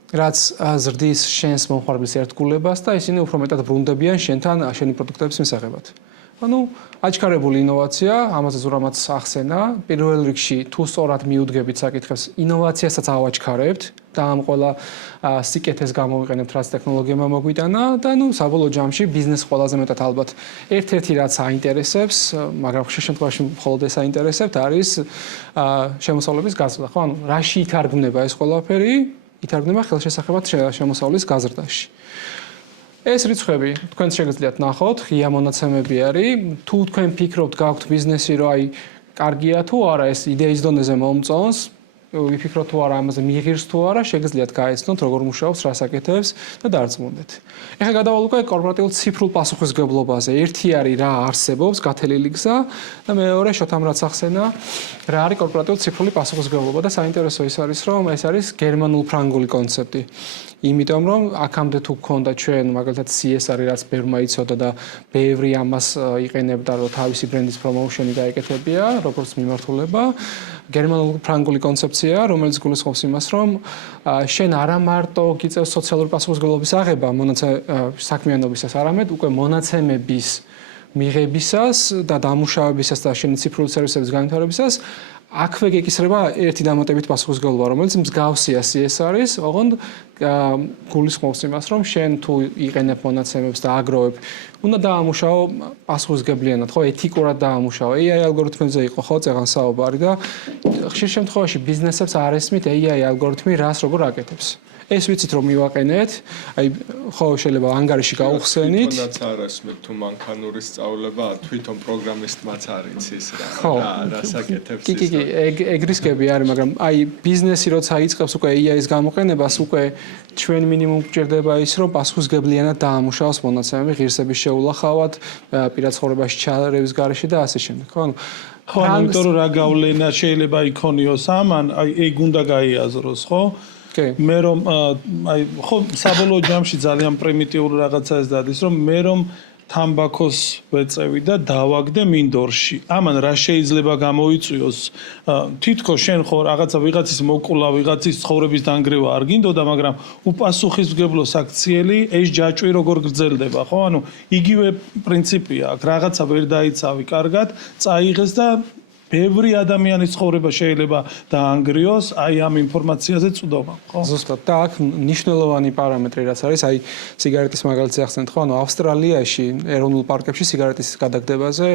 რაც ზრდის შენს მომხმარებლის ერთგულებას და ისინი უფრო მეტად ბრუნდებიან შენთან შენი პროდუქტების მისაღებად. ანუ აჩქარებული ინოვაცია, ამაზე ზურამაც ახსენა, პირველ რიგში თუ სწორად მიუდგებით საკითხებს, ინოვაციასაც ავაჩქარებთ და ამ ყველა სიკეთეს გამოვიყენებთ, რაც ტექნოლოგიებმა მოგვიტანა და ნუ საბოლოო ჯამში ბიზნეს ყველაზე მეტად ალბათ ერთ-ერთი რაც აინტერესებს, მაგრამ ხშირ შემთხვევაში მხოლოდ ეს აინტერესებთ, არის შემოსავლების გაზრდა, ხო? ანუ რაში ითარგმნება ეს ყველაფერი? ითარგმნება ხელშესახებად შემოსავლის გაზრდაში. ეს რიცხვები თქვენ შეგიძლიათ ნახოთ, ღია მონაცემები არის. თუ თქვენ ფიქრობთ, გაქვთ ბიზნესი, რომ აი კარგია თუ არა ეს იდეის დონეზე მომწონს, ვიფიქროთ თუ არა ამაზე მიიღირს თუ არა, შეგიძლიათ გაეცნოთ როგორ მუშაობს, რას აკეთებს და დარწმუნდეთ. ეხლა გადავალ უკვე კორპორატიულ ციფრულ პასუხისმგებლობაზე. ერთი არის რა არსებობს, გათელილი გზა და მეორე შოთამ რაც ახსენა, რა არის კორპორატიულ ციფრული პასუხისმგებლობა და საინტერესო ის არის, რომ ეს არის გერმანულ-ფრანგული კონცეფტი. იმიტომ რომ აქამდე თუ გქონდა ჩვენ მაგალითად CSR რაც ბევრმა იცოდა და ბევრი ამას იყენებდა რომ თავისი ბრენდის პრომოუშენი გაეკეთებია როგორც მიმართულება გერმანულ-ფრანგული კონცეფცია რომელიც გულისხმობს იმას რომ შენ არა მარტო გიწევს სოციალური პასუხისმგებლობის აღება საქმიანობისას არამედ უკვე მონაცემების მიღებისას და დამუშავებისას და შენი ციფრული სერვისების განვითარებისას აქვე გეკისრება ერთი დამატებით პასუხისმგებლობა, რომელიც მსგავსია CSR-ის, ოღონდ გულისხმობს იმას, რომ შენ თუ იყენებ მონაცემებს და აგროვებ, უნდა დაამუშავო პასუხისმგებლიანად, ხო, ეთიკურად დაამუშავო. AI ალგორითმებზე იყო ხო წეგან საუბარი და ხშირ შემთხვევაში ბიზნესებს არ ესმით AI ალგორითმი რას როგორ აკეთებს. ეს ვიცით რომ მივაყენეთ, აი ხო შეიძლება ანგარიში გავუხსენით. თვითონაც არ ასმეთ თუ მანქანური სწავლება თვითონ პროგრამისტმაც არ იცის რა საკეთებს ის. კი, ეგ რისკები არის, მაგრამ აი ბიზნესი როცა იწყებს უკვე AI-ის გამოყენებას, უკვე ჩვენ მინიმუმ გჭირდება ის რომ პასუხისმგებლიანად დაამუშავოს მონაცემები, ღირსების შეულახავად, პირად ცხოვრებაში ჩარევის გარეშე და ასე შემდეგ, ხო? ხო, იმიტომ რომ რა გავლენა შეიძლება იქონიოს ამან, აი ეგ უნდა გაიაზროს, ხო? მე რომ აი ხო საბოლოო ჯამში ძალიან პრიმიტიული რაღაცა ეს დადის რომ მე რომ თამბაქოს ვეწევი და დავაგდე მინდორში. ამან რა შეიძლება გამოიწვიოს? თითქოს შენ ხო რაღაცა ვიღაცის მოკულა, ვიღაცის ცხოვრების დანგრევა არ გინდოდა, მაგრამ უპასუხისმგებლო საქციელი ეს ჯაჭვი როგორ გრძელდება, ხო? ანუ იგივე პრინციპია აქ. რაღაცა ვერ დაიცავი კარგად, წაიღეს და ბევრი ადამიანის ცხოვრება შეიძლება დაანგრიოს აი ამ ინფორმაციაზე წვდომა, ხო? ზუსტად და აქ მნიშვნელოვანი პარამეტრი რაც არის, აი სიგარეტის მაგალითზე ახსენეთ, ხო? ანუ ავსტრალიაში ეროვნულ პარკებში სიგარეტის გადაგდებაზე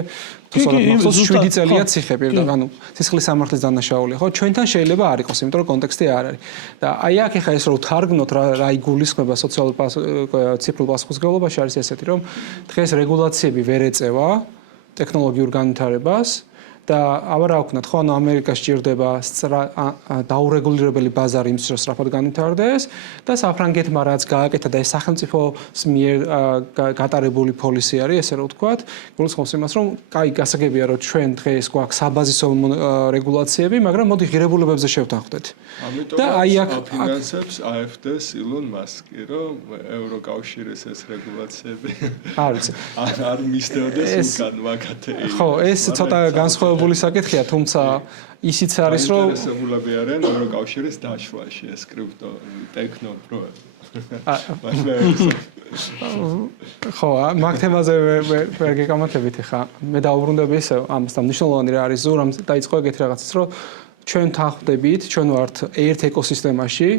თუ სწორად 7 წელია ციხე პირდაპირ, ანუ სისხლის სამართლის დანაშაულია, ხო? ჩვენთან შეიძლება არ იყოს, იმიტომ რომ კონტექსტი არ არის. და აი აქ ეხა ეს რო ვთარგმნოთ რა იგულისხმება სოციალურ ციფრულ პასუხისმგებლობაში არის ესეთი, რომ დღეს რეგულაციები ვერ ეწევა ტექნოლოგიურ განვითარებას და აბა რა ვქნათ, ხო, ანუ ამერიკას სჭირდება დაურეგულირებელი ბაზარი იმის რომ სწრაფად განვითარდეს და საფრანგეთმა რაც გააკეთა და ეს სახელმწიფოს მიერ გატარებული პოლისი არის, ესე რომ ვთქვათ, გულისხმობს იმას, რომ კაი გასაგებია, რომ ჩვენ დღეს გვაქვს საბაზისო რეგულაციები, მაგრამ მოდი ღირებულებებზე შევთანხმდეთ. და აი აქ ფინანსებს AfD-ს ილონ მასკი, რომ ევროკავშირის ეს რეგულაციები არ მისდევდეს უკან მაგათეი. ხო, ეს ცოტა განსხვავებული საკითხია, თუმცა ისიც არის, რომ ინტერესებულები არიან ევროკავშირის დაშლაში ეს კრიპტო ტექნოპრო. ხო, მაგ თემაზე ვერ გეკამათებით ხა. მე დაუბრუნდები ისე ამასთან მნიშვნელოვანი რა არის ზურამ დაიწყო ეგეთი რაღაცის, რომ ჩვენ თანხმდებით, ჩვენ ვართ ერთ ეკოსისტემაში,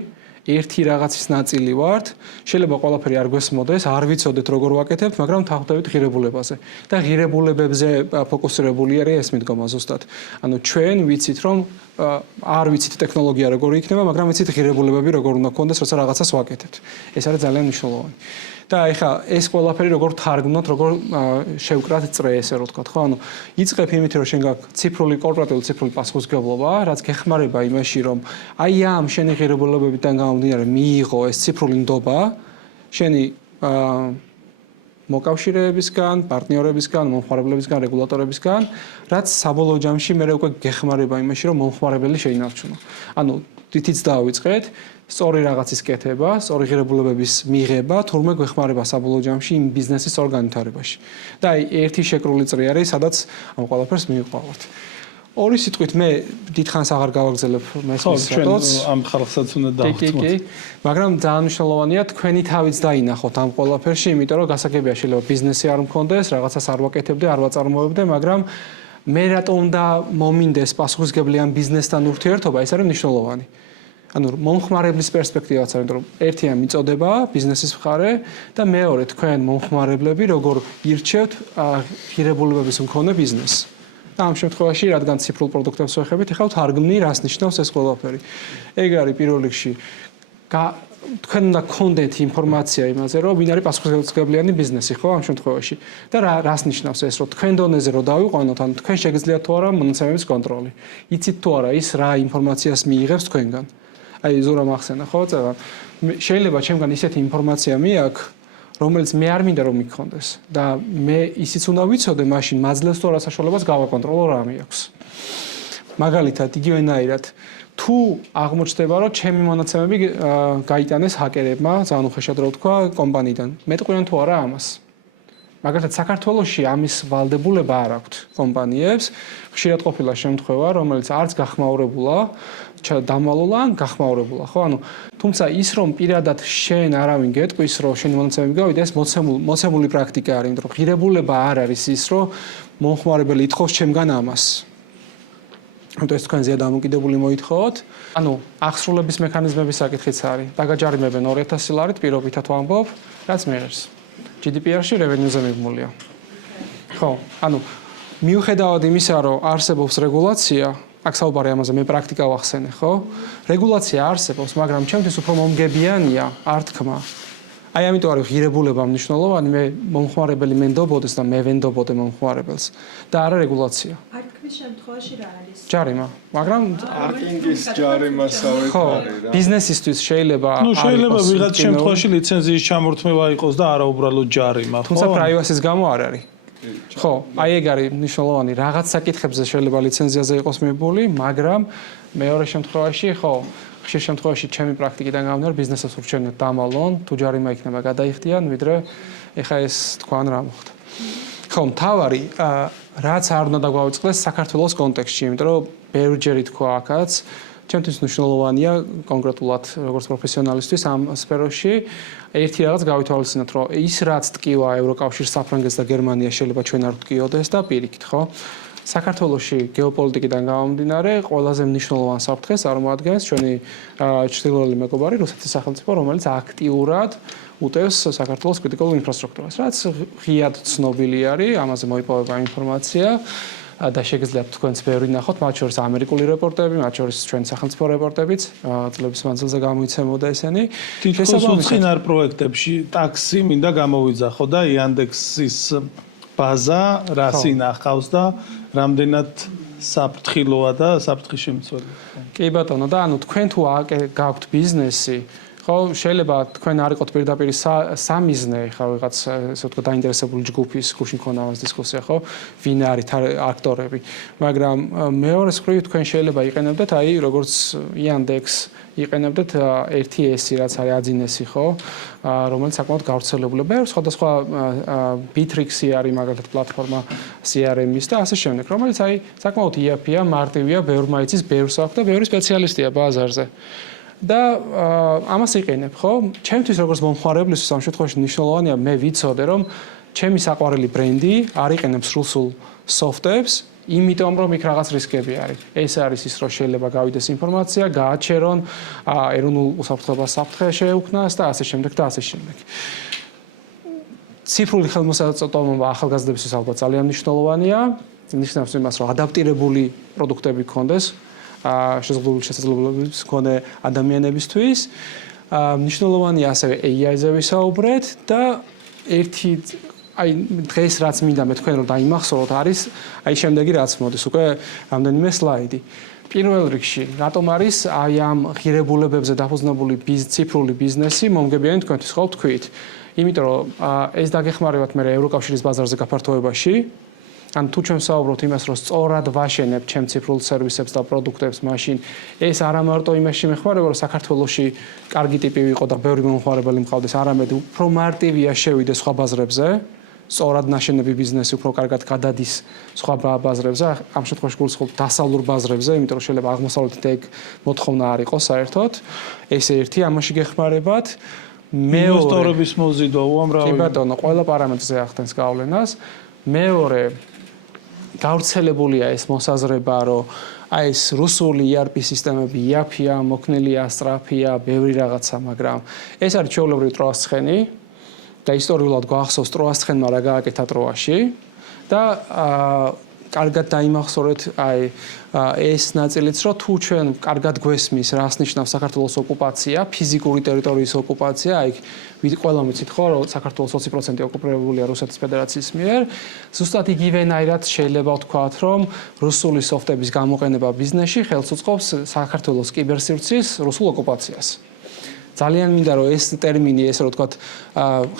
ერთი რაღაცის ნაწილი ვართ, შეიძლება ყველაფერი არ გვესმოდეს, არ ვიცოდეთ როგორ ვაკეთებთ, მაგრამ თანხმდებით ღირებულებაზე. და ღირებულებებზე ფოკუსირებული არის ეს მიდგომა ზუსტად. ანუ ჩვენ ვიცით, რომ არ ვიცით ტექნოლოგია როგორ იქნება, მაგრამ ვიცით ღირებულებები როგორ უნდა გქონდეს, როცა რაღაცას ვაკეთებთ. ეს არის ძალიან მნიშვნელოვანი. და ეხლა ეს ყველაფერი როგორ თარგმნოთ, როგორ შევკრათ წრე, ესე რომ ვთქვათ, ხო? ანუ იწყებ იმით, რომ შენ გაქვს კორპორატიული ციფრული პასუხისმგებლობა, რაც გეხმარება იმაში, რომ აი ამ შენი ღირებულებებიდან გამომდინარე მიიღო ეს ციფრული ნდობა შენი მოკავშირეებისგან, პარტნიორებისგან, მომხმარებლებისგან, რეგულატორებისგან, რაც საბოლოო ჯამში მე უკვე გეხმარება იმაში, რომ მომხმარებელი შეინარჩუნო. ანუ თითიც დავიწყეთ, სწორი რაღაცის კეთება, სწორი ღირებულებების მიღება, თურმე გვეხმარება საბოლოო ჯამში იმ ბიზნესის სწორ განვითარებაში. და აი ერთი შეკრული წრი არის, სადაც ამ ყველაფერს მივყვავართ. ორი სიტყვით მე დიდხანს აღარ გავაგზელებ მესმის რატოც ამ ხალხსაც უნდა დავხსნათ. კი, მაგრამ ძალიან მნიშვნელოვანია თქვენი თავიც დაინახოთ ამ ყველაფერში, იმიტომ რომ გასაგებია შეიძლება ბიზნესი არ მქონდეს, რაღაცას არ ვაკეთებდე, არ ვაწარმოებდე, მაგრამ მე რატომ უნდა მომინდეს პასუხისგებლიან ბიზნესთან ურთიერთობა, ეს არის მნიშვნელოვანი. ანუ მომხმარებლის პერსპექტივაც არის, რომ ერთია მიწოდება ბიზნესის მხარე და მეორე თქვენ მომხმარებლები როგორ ირჩევთ ღირებულებების მქონე ბიზნესს. და ამ შემთხვევაში, რადგან ციფრულ პროდუქტებს ვეხებით, ეხლა თარგმნი რას ნიშნავს ეს ყველაფერი. ეგ არის პირველ რიგში თქვენ უნდა გქონდეთ ინფორმაცია იმაზე, რომ ვინ არის პასუხისმგებლიანი ბიზნესი, ხო, ამ შემთხვევაში. და რას ნიშნავს ეს, რომ თქვენ დონეზე რომ დავიყვანოთ, ან თქვენ შეგიძლიათ თუ არა მონაცემების კონტროლი. იცით თუ არა ის რა ინფორმაციას მიიღებს თქვენგან. აი ზურა მახსენა, ხო, წერა. შეიძლება ჩემგან ისეთი ინფორმაცია მიაქვს, რომელიც მე არ მინდა რომ მიქონდეს და მე ისიც უნდა ვიცოდე მაშინ მაძლევს თუ არა საშუალებას გავაკონტროლო რა მეაქვს. მაგალითად, იგივენაირად თუ აღმოჩნდება რომ ჩემი მონაცემები გაიტანეს ჰაკერებმა, ძალიან უხეშად რო ვთქვა, კომპანიიდან. მეტყვიან თუ არა ამას. მაგალითად, საქართველოში ამის ვალდებულება არ აქვთ კომპანიებს. ხშირად ყოფილა შემთხვევა, რომელიც არც გახმაურებულა, დამალულა ან გახმაურებულა, ხო? ანუ თუმცა ის რომ პირადად შენ არავინ გეტყვის, რომ შენი მონაცემები გავიდა, ეს მოცემული პრაქტიკა არის, იმიტომ რომ ღირებულება არ არის ის, რომ მომხმარებელი ითხოვს ჩემგან ამას. ანუ ეს თქვენ ზეა დამოკიდებული მოითხოვოთ. ანუ აღსრულების მექანიზმების საკითხიც არის. დაგაჯარიმებენ 2000 ლარით პირობითად ვამბობ, რაც მეღერს. GDPR-ში revenue-ზე მიღმულია. ხო, ანუ მიუხედავად იმისა, რომ არსებობს რეგულაცია, აქ საუბარი ამაზე მე პრაქტიკა ვახსენე, ხო? რეგულაცია არსებობს, მაგრამ ჩემთვის უფრო მომგებიანია არ თქმა. აი ამიტომ არის ღირებულება მნიშვნელოვანი, მე მომხმარებელი მენდობოდეს და მე ვენდობოდე მომხმარებელს და არა რეგულაცია. არ თქმის შემთხვევაში რა არის? ჯარიმა, მაგრამ პარკინგის ჯარიმასავით ხო, არის რა. ბიზნესისთვის შეიძლება შეიძლება ვიღაც შემთხვევაში ლიცენზიის ჩამორთმევა იყოს და არა უბრალოდ ჯარიმა, ხო? თუმცა privacy-ს გამო არ არის. ხო, აი ეგ არის მნიშვნელოვანი. რაღაც საკითხებზე შეიძლება ლიცენზიაზე იყოს მიბული, მაგრამ მეორე შემთხვევაში, ხო, ხშირ შემთხვევაში ჩემი პრაქტიკიდან გამომდინარე, ბიზნესებს ურჩევნათ დამალონ, თუ ჯარიმა იქნება გადაიხდიან, ვიდრე ეხა ეს თქვან რა მოხდა. ხო, მთავარი რაც არ უნდა დაგვაუწყდეს საქართველოს კონტექსტში, იმიტომ რომ ბევრჯერ თქვა აქაც, ჩემთვის მნიშვნელოვანია კონკრეტულად როგორც პროფესიონალისტვის ამ სფეროში ერთი რაღაც გავითვალისწინოთ, რომ ის რაც ტკივა ევროკავშირს, საფრანგეთს და გერმანიას შეიძლება ჩვენ არ ვტკიოდეს და პირიქით, ხო? საქართველოში გეოპოლიტიკიდან გამომდინარე, ყველაზე მნიშვნელოვან საფრთხეს წარმოადგენს ჩვენი ჩრდილოელი მეგობარი რუსეთის სახელმწიფო, რომელიც აქტიურად უტევს საქართველოს კრიტიკულ ინფრასტრუქტურას, რაც ღიად ცნობილი არის, ამაზე მოიპოვება ინფორმაცია. და შეგიძლიათ თქვენც ბევრი ნახოთ, მათ შორის ამერიკული რეპორტები, მათ შორის ჩვენი სახელმწიფო რეპორტებიც, წლების მანძილზე გამოიცემოდა ესენი. თითქოს უცხინარ პროექტებში ტაქსი მინდა გამოვიძახო და Yandex-ის ბაზა რას ინახავს და რამდენად საფრთხილოა და საფრთხის შემცველი. კი ბატონო, და ანუ თქვენ თუ გაქვთ ბიზნესი, ხო, შეიძლება თქვენ არ იყოთ პირდაპირ სამიზნე, ხა ვიღაც ესე ვთქვა დაინტერესებული ჯგუფის გუშინ ქონდა ამას დისკუსია, ხო, ვინ არის აქტორები, მაგრამ მეორეს მხრივ თქვენ შეიძლება იყენებდეთ აი როგორც Yandex იყენებდეთ ერთი ესი რაც არის აძინესი, ხო, რომელიც საკმაოდ გავრცელებულია. ბევრ სხვადასხვა Bittrex-ი არის მაგალითად პლატფორმა CRM-ის და ასე შემდეგ, რომელიც აი საკმაოდ იაფია, მარტივია, ბევრმა იცის, ბევრს აქვს და ბევრი სპეციალისტია ბაზარზე. და ამას იყენებ, ხო? ჩემთვის როგორც მომხმარებლისთვის ამ შემთხვევაში მნიშვნელოვანია მე ვიცოდე, რომ ჩემი საყვარელი ბრენდი არ იყენებს რუსულ სოფტებს, იმიტომ რომ იქ რაღაც რისკები არის. ეს არის ის, რომ შეიძლება გავიდეს ინფორმაცია, გააჩერონ, ეროვნულ უსაფრთხოებას საფრთხე შეეუქმნას და ასე შემდეგ და ასე შემდეგ. ციფრული ხელმისაწვდომობა ახალგაზრდებისთვის ალბათ ძალიან მნიშვნელოვანია. ნიშნავს იმას, რომ ადაპტირებული პროდუქტები გქონდეს შესაძლებლობების მქონე ადამიანებისთვის. მნიშვნელოვანია ასევე AI-ზე ვისაუბრეთ და ერთი აი დღეს რაც მინდა მე თქვენ რომ დაიმახსოვროთ არის აი შემდეგი რაც მოდის უკვე რამდენიმე სლაიდი. პირველ რიგში, რატომ არის აი ამ ღირებულებებზე დაფუძნებული ციფრული ბიზნესი მომგებიანი თქვენთვის ხო ვთქვით? იმიტომ რომ ეს დაგეხმარებათ მე ევროკავშირის ბაზარზე გაფართოებაში. ან თუ ჩვენ ვსაუბრობთ იმას, რომ სწორად ვაშენებ ჩემ ციფრულ სერვისებს და პროდუქტებს, მაშინ ეს არა მარტო იმაში მეხმარება, რომ საქართველოში კარგი ტიპი ვიყო და ბევრი მომხმარებელი მყავდეს, არამედ უფრო მარტივია შევიდე სხვა ბაზრებზე. სწორად ნაშენები ბიზნესი უფრო კარგად გადადის სხვა ბაზრებზე, ამ შემთხვევაში გულისხმობ დასავლურ ბაზრებზე, იმიტომ რომ შეიძლება აღმოსავლეთით ეგ მოთხოვნა არ იყოს საერთოდ. ეს ერთი ამაში გეხმარებათ. ინვესტორების მოზიდვა უამრავი. კი ბატონო, ყველა პარამეტრზე ახდენს გავლენას. მეორე გავრცელებულია ეს მოსაზრება, რომ აი ეს რუსული ERP სისტემები იაფია, მოქნილია, სწრაფია, ბევრი რაღაცა, მაგრამ ეს არის ჩვეულებრივი ტროასცხენი და ისტორიულად გვახსოვს ტროასცხენმა რა გააკეთა ტროაში და კარგად დაიმახსოვრეთ აი ეს ნაწილიც, რომ თუ ჩვენ კარგად გვესმის, რას ნიშნავს საქართველოს ოკუპაცია, ფიზიკური ტერიტორიის ოკუპაცია, აი ყველა ვიცით ხო, რომ საქართველოს 20% ოკუპირებულია რუსეთის ფედერაციის მიერ, ზუსტად იგივენაირად შეიძლება ვთქვათ, რომ რუსული სოფტების გამოყენება ბიზნესში ხელს უწყობს საქართველოს კიბერსივრცის რუსულ ოკუპაციას. ძალიან მინდა რომ ეს ტერმინი ესე რომ ვთქვათ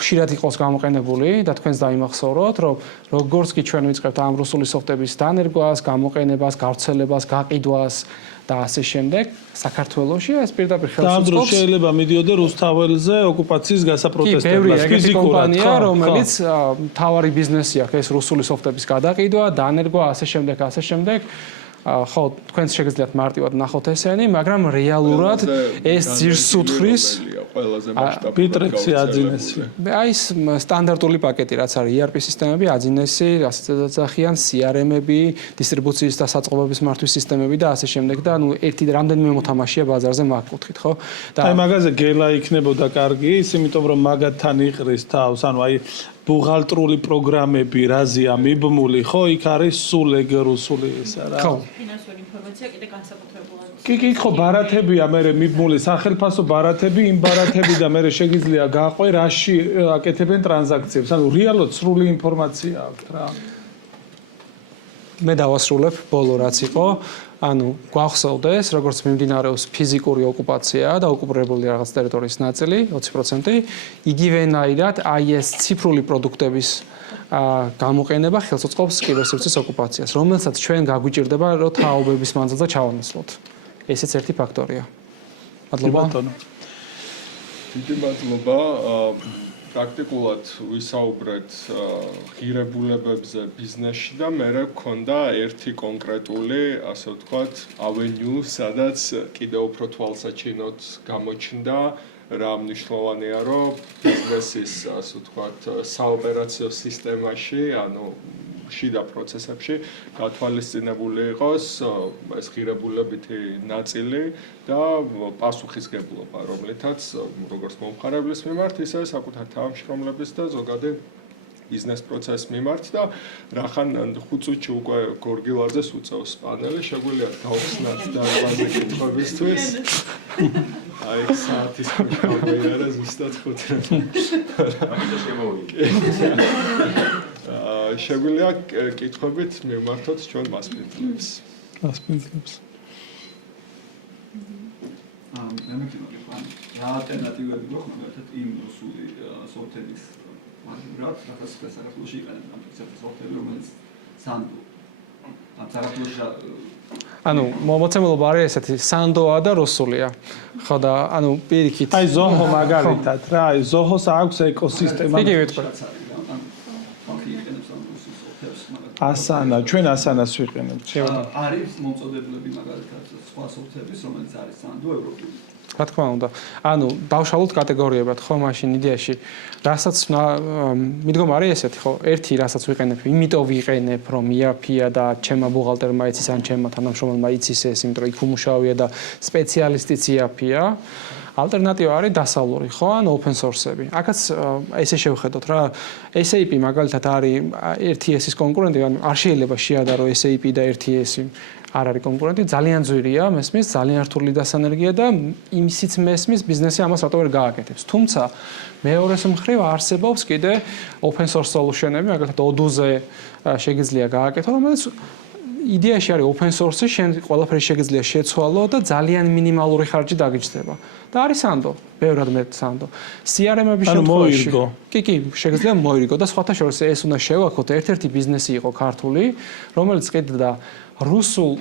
ხშირად იყოს გამოყენებული და თქვენს დაიმახსოვროთ რომ როგორც კი ჩვენ ვიწყებთ ამ რუსული სოფტების დანერგვას, გამოყენებას, გავრცელებას, გაყიდვას და ასე შემდეგ საქართველოში ეს პირდაპირ ხელს უწყობს. და ამ შეიძლება მიდიოდე რუსთაველზე ოკუპაციის გასაპროტესტებლად ფიზიკურად კომპანია რომელიც თავარი ბიზნესი აქვს ეს რუსული სოფტების გადაყიდვა, დანერგვა, ასე შემდეგ ხო, თქვენ შეგიძლიათ მარტივად ნახოთ ესენი, მაგრამ რეალურად ეს ძირს უთვლის ყველაზე მასშტაბური ბიტრექსი აძინესი. აი ეს სტანდარტული პაკეტი, რაც არის ERP სისტემები, აძინესი, რასაც ეძახიან CRM-ები, დისტრიბუციის და საწყობების მართვის სისტემები და ასე შემდეგ და ნუ ერთი რამდენიმე მოთამაშეა ბაზარზე მაგ კუთხით, ხო? და აი მაგაზე გელა იქნებოდა კარგი, ის იმიტომ რომ მაგათთან იყრის თავს, ანუ აი ბუღალტრული პროგრამები რაზეა მიბმული, ხო, იქ არის სულ ეგ რუსული ესა რა. ხო. ფინანსური ინფორმაცია კიდე განსაკუთრებულად. კი, ხო, ბარათებია მე მიბმული, სახელმწიფო ბარათები, იმ ბარათები და მე შეგვიძლია გაყვე რაში აკეთებენ ტრანზაქციებს. ანუ რეალურად სრული ინფორმაცია აქვს რა. მე დავასრულებ ბოლო რაც იყო. ანუ გვახსოვდეს, როგორც მიმდინარეობს ფიზიკური ოკუპაცია და ოკუპირებული რაღაც ტერიტორიის ნაწილი 20%, იგივენაირად აი ეს ციფრული პროდუქტების გამოყენება ხელს უწყობს კიბერსივრცის ოკუპაციას, რომელსაც ჩვენ გაგვიჭირდება, რომ თაობების მანძილზე ჩავანაცვლოთ. ესეც ერთი ფაქტორია. მადლობა. დიდი მადლობა. პრაქტიკულად ვისაუბრეთ ღირებულებებზე ბიზნესში და მე მქონდა ერთი კონკრეტული, ასე ვთქვათ, ავენიუ, სადაც კიდევ უფრო თვალსაჩინოდ გამოჩნდა რა მნიშვნელოვანია, რომ ბიზნესის, ასე ვთქვათ, საოპერაციო სისტემაში, ანუ შიდა პროცესებში გათვალისწინებული იყოს ეს ღირებულებითი ნაწილი და პასუხისგებლობა, რომლითაც როგორც მომხმარებლის მიმართ, ისე საკუთარ თანამშრომლების და ზოგადი ბიზნეს პროცესის მიმართ და რახან 5 წუთში უკვე გორგილაძეს უწევს პანელი, შეგვიძლია გავხსნათ დარბაზი კითხვებისთვის. აი საათის გამეარა ზუსტად 5 შეგვიძლია კითხვებით მივმართოთ ჩვენ მასპინძლებს. მე მეკითხები ხან რა ალტერნატივები გვაქვს მაგალითად იმ რუსული სოფტების მაგალითად რაღაც საქართველოში იყენებენ ამ სოფტები რომელიც სანდო ამ საქართველოში ანუ მოცემულობა არის ესეთი სანდოა და რუსულია. ხო და ანუ პირიქით აი ზოჰო მაგალითად რა, აი ზოჰოს აქვს ეკოსისტემა. იგი ვიტყვი. ასანა, ჩვენ ასანას ვიყენებთ. არის მომწოდებლები მაგალითად სხვა სოფტების, რომელიც არის სანდო ევროპული. რა თქმა უნდა. ანუ დავშალოთ კატეგორიებად, ხო, მაშინ იდეაში, რასაც მიდგომა არის ესეთი, ხო, ერთი რასაც ვიყენებ, იმიტომ ვიყენებ, რომ ERP-ია და ჩემმა ბუღალტერმა იცის ან ჩემმა თანამშრომელმა იცის ეს, იმიტომ რომ იქ უმუშავია და სპეციალისტიც ERP-ია. ალტერნატივა არის დასავლური, ხო, ან open source-ები. აქაც ესე შევხედოთ რა, SAP მაგალითად არის RTS-ის კონკურენტი, ან არ შეიძლება შეადარო SAP და RTS-ი არ არის კონკურენტი, ძალიან ძვირია, მესმის, ძალიან რთული დასანერგია და იმისიც მესმის ბიზნესი ამას რატო ვერ გააკეთებს. თუმცა მეორეს მხრივ არსებობს კიდე open source solution-ები, მაგალითად Odoo-ზე შეგიძლია გააკეთო, რომელიც იდეაში არის open source-ი, შენ ყველაფერი შეგიძლია შეცვალო და ძალიან მინიმალური ხარჯი დაგიჯდება. და არის სანდო, ბევრად მეტ სანდო. CRM-ების შემთხვევაში კი, შეგიძლია მოირიგო და სხვათა შორის ეს უნდა შევაქოთ, ერთ-ერთი ბიზნესი იყო ქართული, რომელიც ყიდდა რუსულ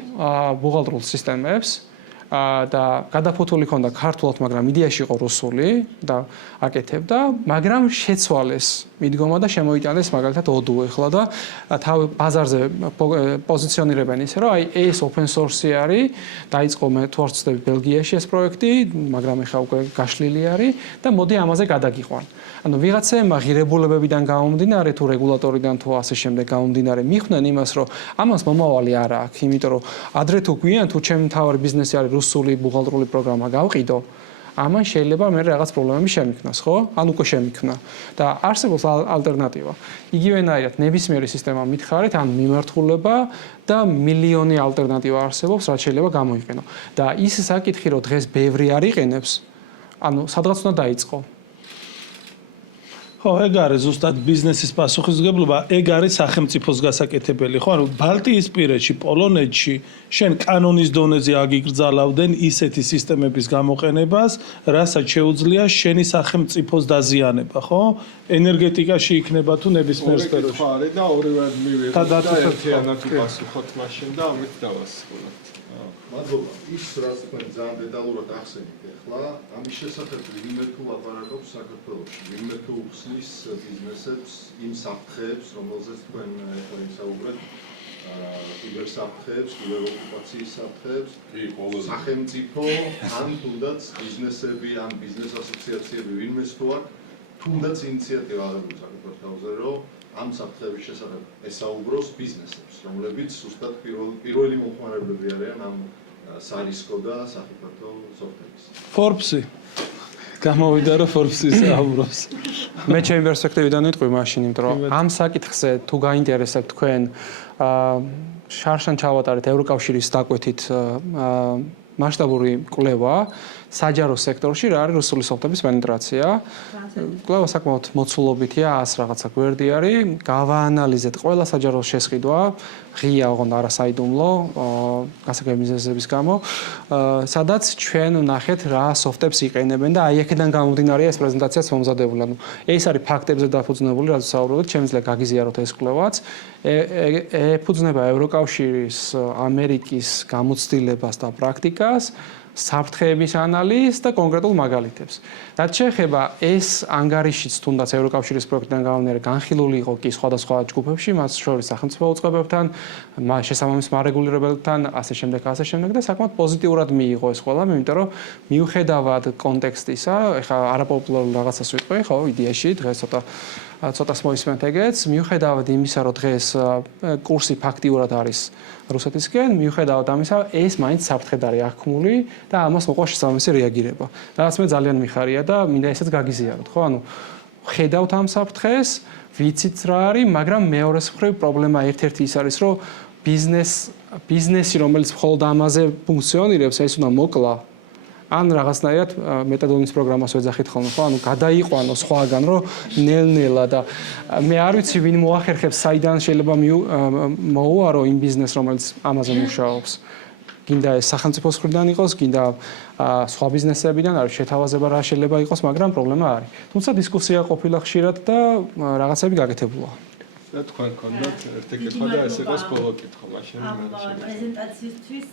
ბუღალტრულ სისტემებს და გადაფუთული ქონდა ქართულად, მაგრამ იდეაში იყო რუსული და აკეთებდა, მაგრამ შეცვალეს მიდგომა და შემოიტანეს მაგალითად ოდო ეხლა და თავი ბაზარზე პოზიციონირებენ ისე, რომ აი ეს open source-ი არის, დაიწყო მე თუ არ ვცდები ბელგიაში ეს პროექტი, მაგრამ ეხლა უკვე გაშლილი არის და მოდი ამაზე გადაგიყვან. ანუ ვიღაცაებმა ღირებულებებიდან გამომდინარე თუ რეგულატორიდან თუ ასე შემდეგ გამომდინარე მიხვდნენ იმას, რომ ამას მომავალი არ აქვს, იმიტომ რომ ადრე თუ გვიან თუ ჩემი მთავარი ბიზნესი არის რუსული ბუღალტრული პროგრამა გავყიდო, ამან შეიძლება მე რაღაც პრობლემები შემიქმნას, ხო? ან უკვე შემიქმნა. და არსებობს ალტერნატივა. იგივენაირად ნებისმიერი სისტემა მითხარით, ან მიმართულება და მილიონი ალტერნატივა არსებობს, რაც შეიძლება გამოიყენო. და ის საკითხი, რომ დღეს ბევრი არ იყენებს, ანუ სადღაც უნდა დაიწყო. ხო, ეგ არის ზუსტად ბიზნესის პასუხისმგებლობა, ეგ არის სახელმწიფოს გასაკეთებელი, ხო? ანუ ბალტიისპირეთში, პოლონეთში შენ კანონის დონეზე აგიგრძალავდნენ ისეთი სისტემების გამოყენებას, რასაც შეუძლია შენი სახელმწიფოს დაზიანება, ხო? ენერგეტიკაში იქნება თუ ნებისმიერ სფეროში. არის და ორივე მივიღოთ და ერთიანად ვიპასუხოთ მაშინ და ამით დავასრულოთ. მადლობა. ის რაც თქვენ ძალიან დეტალურად ახსენეთ ახლა, ამის შესახებ ვინმე თუ ლაპარაკობს საქართველოში, ვინმე თუ უხსნის ბიზნესებს იმ საფრთხეებს, რომელზეც თქვენ ახლა ისაუბრეთ, კიბერსაფრთხეებს, კიბეროკუპაციის საფრთხეებს, სახელმწიფო ან თუნდაც ბიზნესები, ან ბიზნეს ასოციაციები ვინმეს თუ აქვს, თუნდაც ინიციატივა აღებული საქართველოს, რომ ამ საფრთხეების შესახებ ესაუბროს ბიზნესებს, რომლებიც ზუსტად პირველი მომხმარებლები არიან ამ სარისკო და სახიფათო სოფტვერის. Forbes-ი გამოვიდა რომ Forbes-ი საუბრობს. მე ჩემი პერსპექტივიდან ვიტყვი მაშინ, იმიტომ რომ ამ საკითხზე თუ გაინტერესებთ თქვენ შარშან ჩავატარეთ ევროკავშირის დაკვეთით მასშტაბური კვლევა საჯარო სექტორში რა არის რუსული სოფტების პენეტრაცია. კვლევა საკმაოდ მოცულობითია, 100 რაღაცა გვერდი არის. გავაანალიზეთ ყველა საჯარო შესყიდვა, ღია ოღონდ არასაიდუმლო, გასაგები მიზეზების გამო, სადაც ჩვენ ვნახეთ რა სოფტებს იყენებენ და აი აქედან გამომდინარეა ეს პრეზენტაციაც მომზადებული. ანუ ეს არის ფაქტებზე დაფუძნებული, რაც ვსაუბრობთ, შემიძლია გაგიზიაროთ ეს კვლევაც. ეფუძნება ევროკავშირის, ამერიკის გამოცდილებას და პრაქტიკას. საფრთხეების ანალიზს და კონკრეტულ მაგალითებს. რაც შეეხება ეს ანგარიშიც თუნდაც ევროკავშირის პროექტიდან გამომდინარე განხილული იყო კი სხვადასხვა ჯგუფებში, მათ შორის სახელმწიფო უწყებებთან, შესაბამის მარეგულირებელთან, ასე შემდეგ და საკმაოდ პოზიტიურად მიიღო ეს ყველა, იმიტომ რომ მიუხედავად კონტექსტისა, ეხლა არაპოპულარულ რაღაცას ვიტყვი, ხო, იდეაში დღეს ცოტას მოისმენთ ეგეც, მიუხედავად იმისა, რომ დღეს კურსი ფაქტიურად არის რუსეთისკენ, მიუხედავად ამისა, ეს მაინც საფრთხედ არის აღქმული და ამას მოყვა შესაბამისი რეაგირება. რაც მე ძალიან მიხარია და მინდა ესეც გაგიზიაროთ, ხო? ანუ ხედავთ ამ საფრთხეს, ვიცით რა არის, მაგრამ მეორეს მხრივ პრობლემა ერთ-ერთი ის არის, რომ ბიზნესი, რომელიც მხოლოდ ამაზე ფუნქციონირებს, ეს უნდა მოკლა ან რაღაცნაირად მეტადონის პროგრამას ვეძახით ხოლმე, ხო? ანუ გადაიყვანო სხვაგან, რომ ნელ-ნელა და მე არ ვიცი ვინ მოახერხებს, საიდან შეიძლება მოუარო იმ ბიზნესს, რომელიც ამაზე მუშაობს. გინდა ეს სახელმწიფოს მხრიდან იყოს, გინდა სხვა ბიზნესებიდან, არის შეთავაზება რა შეიძლება იყოს, მაგრამ პრობლემა არის. თუმცა დისკუსია ყოფილა ხშირად და რაღაცები გაკეთებულა. და თქვენ გქონდათ ერთი კითხვა და ეს იყოს ბოლო კითხვა, მაშინ მე პრეზენტაციისთვის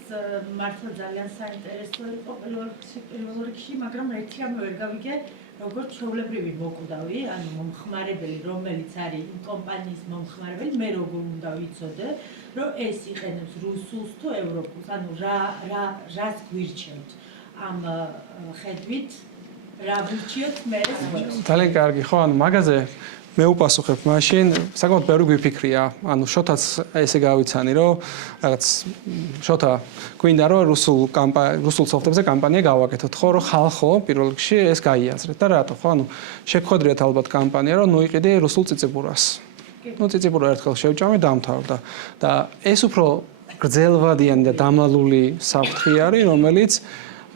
მართლა ძალიან საინტერესო იყო პირველ რიგში, მაგრამ ერთი ამ ვერ გავიგე, როგორც ჩვეულებრივი მოკვდავი, ანუ მომხმარებელი, რომელიც არის იმ კომპანიის მომხმარებელი, მე როგორ უნდა ვიცოდე, რომ ეს იყენებს რუსულს თუ ევროპულს, ანუ რას გვირჩევთ ამ ხედვით, რა ვირჩიოთ მე ეს ყველას. ძალიან კარგი, ხო, ანუ მაგაზე მე უპასუხებ მაშინ, საკმაოდ ბევრი გვიფიქრია, ანუ შოთაც ესე გავიცანი, რომ რაღაც შოთა გვინდა რომ რუსულ სოფტებზე კამპანია გავაკეთოთ, ხო, რომ ხალხო პირველ რიგში ეს გაიაზრეთ და რატო, ხო, ანუ შეგხვედრიათ ალბათ კამპანია, რომ ნუიყიდე რუსულ წიწიბურას. წიწიბურა ერთხელ შევჭამე, დამთავრდა. და ეს უფრო გრძელვადიანი და დამალული საფრთხე არის, რომელიც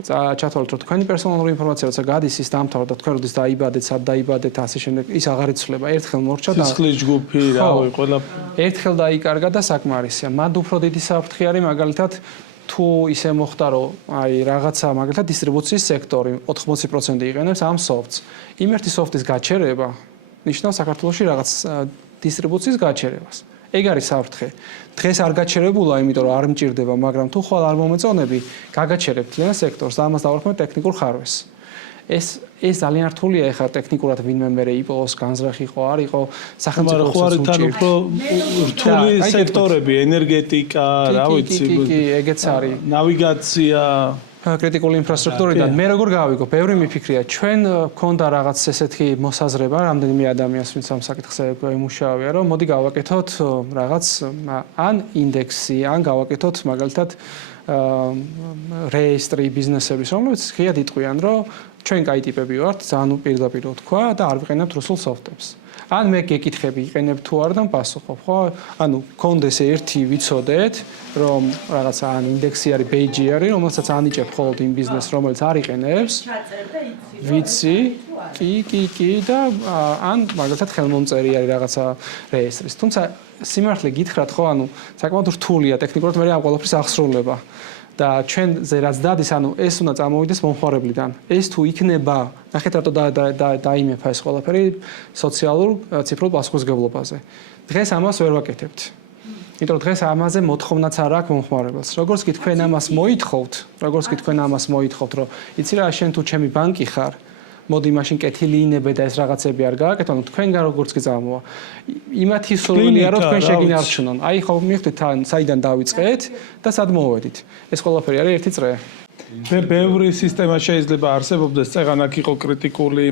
ჩათვალოთ, რომ თქვენი პერსონალური ინფორმაცია როცა გადის ის დამთავრდა და თქვენ როდის დაიბადეთ, სად დაიბადეთ, ასე შემდეგ, ის აღარ იცვლება. ერთხელ მორჩა და სისხლის ჯგუფი, რავი, ყველაფერი. ერთხელ დაიკარგა და საკმარისია. მანდ უფრო დიდი საფრთხე არის მაგალითად თუ ისე მოხდა რომ აი რაღაცა მაგალითად დისტრიბუციის სექტორი 80% იყენებს ამ სოფტს. იმ ერთი სოფტის გაჩერება ნიშნავს საქართველოში რაღაც დისტრიბუციის გაჩერებას. ეგ არის საფრთხე. დღეს არ გაჩერებულა, იმიტომ რომ არ მჭირდება, მაგრამ თუ ხვალ არ მომეწონები, გაგაჩერებთ ძალიან სექტორს და ამას დავარქმევთ ტექნიკურ ხარვეს. ეს ძალიან რთულია ეხლა ტექნიკურად ვინმე მე იყოს განზრახი იყო არ იყო სახელმწიფო ხوارთან უფრო რთული სექტორები ენერგეტიკა რა ვიცი ეგეც არის ნავიგაცია კრიტიკული ინფრასტრუქტურიდან მე როგორ გავიგო ბევრი მიფიქრია ჩვენ გქონდა რაღაც ესეთი მოსაზრება რამდენიმე ადამიანს ვინც ამ საკითხზე იმუშავია რომ მოდი გავაკეთოთ რაღაც ან ინდექსი ან გავაკეთოთ მაგალითად რეესტრი ბიზნესების რომლებიც ღიად იტყვიან რომ ჩვენ კაი ტიპები ვართ, ძალიან პირდაპირ ვთქვა და არ ვიყენებთ რუსულ სოფტებს. ან მე გეკითხები, იყენებ თუ არ და პასუხობ, ხო? ანუ კონდეს ერთი ვიცოდეთ, რომ რაღაცა ან ინდექსი არის, ბეიჯი არის, რომელსაც ანიჭებ ხოლმე იმ ბიზნესს, რომელიც არ იყენებს. ვიცი, კი და ან მაგალითად ხელმომწერი არის რაღაცა რეესტრის. თუმცა სიმართლე გითხრათ, ხო, ანუ საკმაოდ რთულია ტექნიკურად მე ამ ყველაფრის აღსრულება. და ჩვენზე რაც დადის, ანუ ეს უნდა წამოვიდეს მომხმარებლიდან. ეს თუ იქნება, ნახეთ რატო დაიმეფა ეს ყველაფერი სოციალურ ციფრულ პასუხისმგებლობაზე. დღეს ამას ვერ ვაკეთებთ. იმიტომ რომ დღეს ამაზე მოთხოვნაც არ აქვს მომხმარებელს. როგორც კი თქვენ ამას მოითხოვთ, რომ იცი რა, შენ თუ ჩემი ბანკი ხარ, მოდი მაშინ კეთილი ინებე და ეს რაღაცები არ გააკეთო, ანუ თქვენგან როგორც კი წამოვა. იმათი სურვილია რომ თქვენ შეგინარჩუნონ. აი ხო მიხდით საიდან დავიწყეთ და სად მოვედით. ეს ყველაფერი არის ერთი წრე. მე ბევრი სისტემა შეიძლება არსებობდეს, წეგან აქ იყო კრიტიკული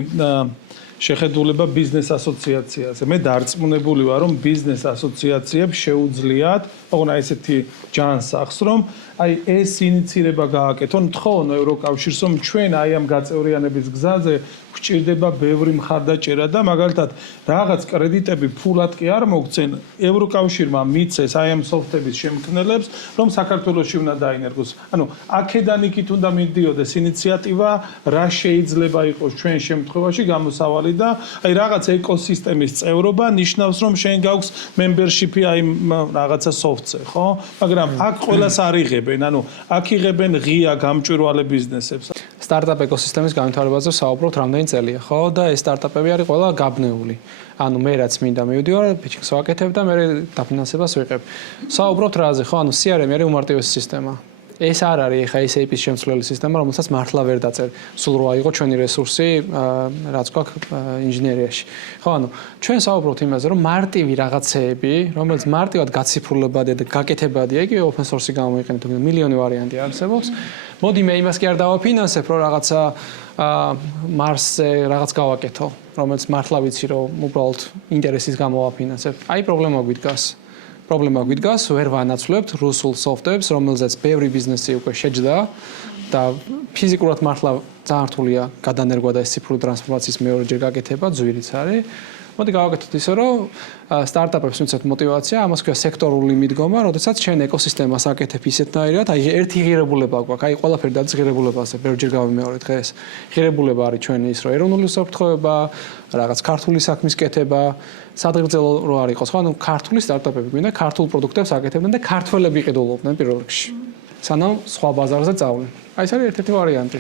შეხედულება ბიზნეს ასოციაციაზე. მე დარწმუნებული ვარ, რომ ბიზნეს ასოციაციებს შეუძლიათ, ოღონდ ესეთი ჯანს ახს, რომ აი ეს ინიცირება გააკეთონ, თხოვონ ევროკავშირს, რომ ჩვენ აი ამ გაწევრიანების გზაზე გვჭირდება ბევრი მხარდაჭერა და მაგალითად რაღაც კრედიტები ფულად კი არ მოგცენ, ევროკავშირმა მიცეს აი ამ სოფტების შემქმნელებს, რომ საქართველოში უნდა დაინერგოს. ანუ აქედან იქით უნდა მიდიოდეს ინიციატივა, რა შეიძლება იყოს ჩვენ შემთხვევაში გამოსავალი და აი რაღაც ეკოსისტემის წევრობა ნიშნავს, რომ შენ გაქვს membership-ი აი რაღაცა software-ზე, ხო? მაგრამ აქ ყველას არ იღებენ, ანუ აქ იღებენ ღია გამჭვირვალე ბიზნესებს. სტარტაპ ეკოსისტემის განვითარებაზე საუბრობთ რამდენი წელია, ხო? და ეს სტარტაპები არის ყველა გაბნეული. ანუ მე რაც მინდა მივდივარ, pitching-ს ვაკეთებ და მე დაფინანსებას ვიღებ. საუბრობთ რაზე, ხო? ანუ CRM არის უმარტივესი სისტემა. ეს არ არის ხა SAP-ის შემცვლელი სისტემა, რომელსაც მართლა ვერ დაწერ. სულ რო აიღო ჩვენი რესურსი, რაც გვაქვს ინჟინერიაში. ხო, ანუ ჩვენ საუბრობთ იმაზე, რომ მარტივი რაღაცეები, რომელიც მარტივად გაციფრულებადია და გაკეთებადია, იგივე open source-ი გამოიყენეთ, მილიონი ვარიანტი არსებობს. მოდი მე იმას კი არ დავაფინანსებ, რომ რაღაცა Mars-ზე რაღაც გავაკეთო, რომელიც მართლა ვიცი, რომ უბრალოდ ინტერესის გამო ვაფინანსებ. აი პრობლემა გვიდგას, ვერ ვანაცვლებთ რუსულ სოფტებს, რომელზეც ბევრი ბიზნესი უკვე შეჯდა და ფიზიკურად მართლა ძალიან რთულია გადანერგვა და ეს ციფრული ტრანსფორმაციის მეორეჯერ გაკეთება, ძვირიც არის. მოდი გავაკეთოთ ისე, რომ სტარტაპებს მიცეთ მოტივაცია, ამას ქვია სექტორული მიდგომა, როდესაც ჩვენ ეკოსისტემას აკეთებ ისეთნაირად, აი ერთი ღირებულება გვაქვს, აი ყველაფერი დადის ღირებულებაზე, ბევრჯერ გავიმეორე დღეს. ღირებულება არის ჩვენი ის, რომ ეროვნული უსაფრთხოება, რაღაც ქართული საქმის კეთება, სადღეგრძელო რო არ იყოს, ხო, ანუ ქართული სტარტაპები გვინდა, ქართულ პროდუქტებს აკეთებდნენ და ქართველები იყიდულობდნენ პირველ რიგში. სანამ სხვა ბაზარზე წავლენ. აი ეს არის ერთ-ერთი ვარიანტი.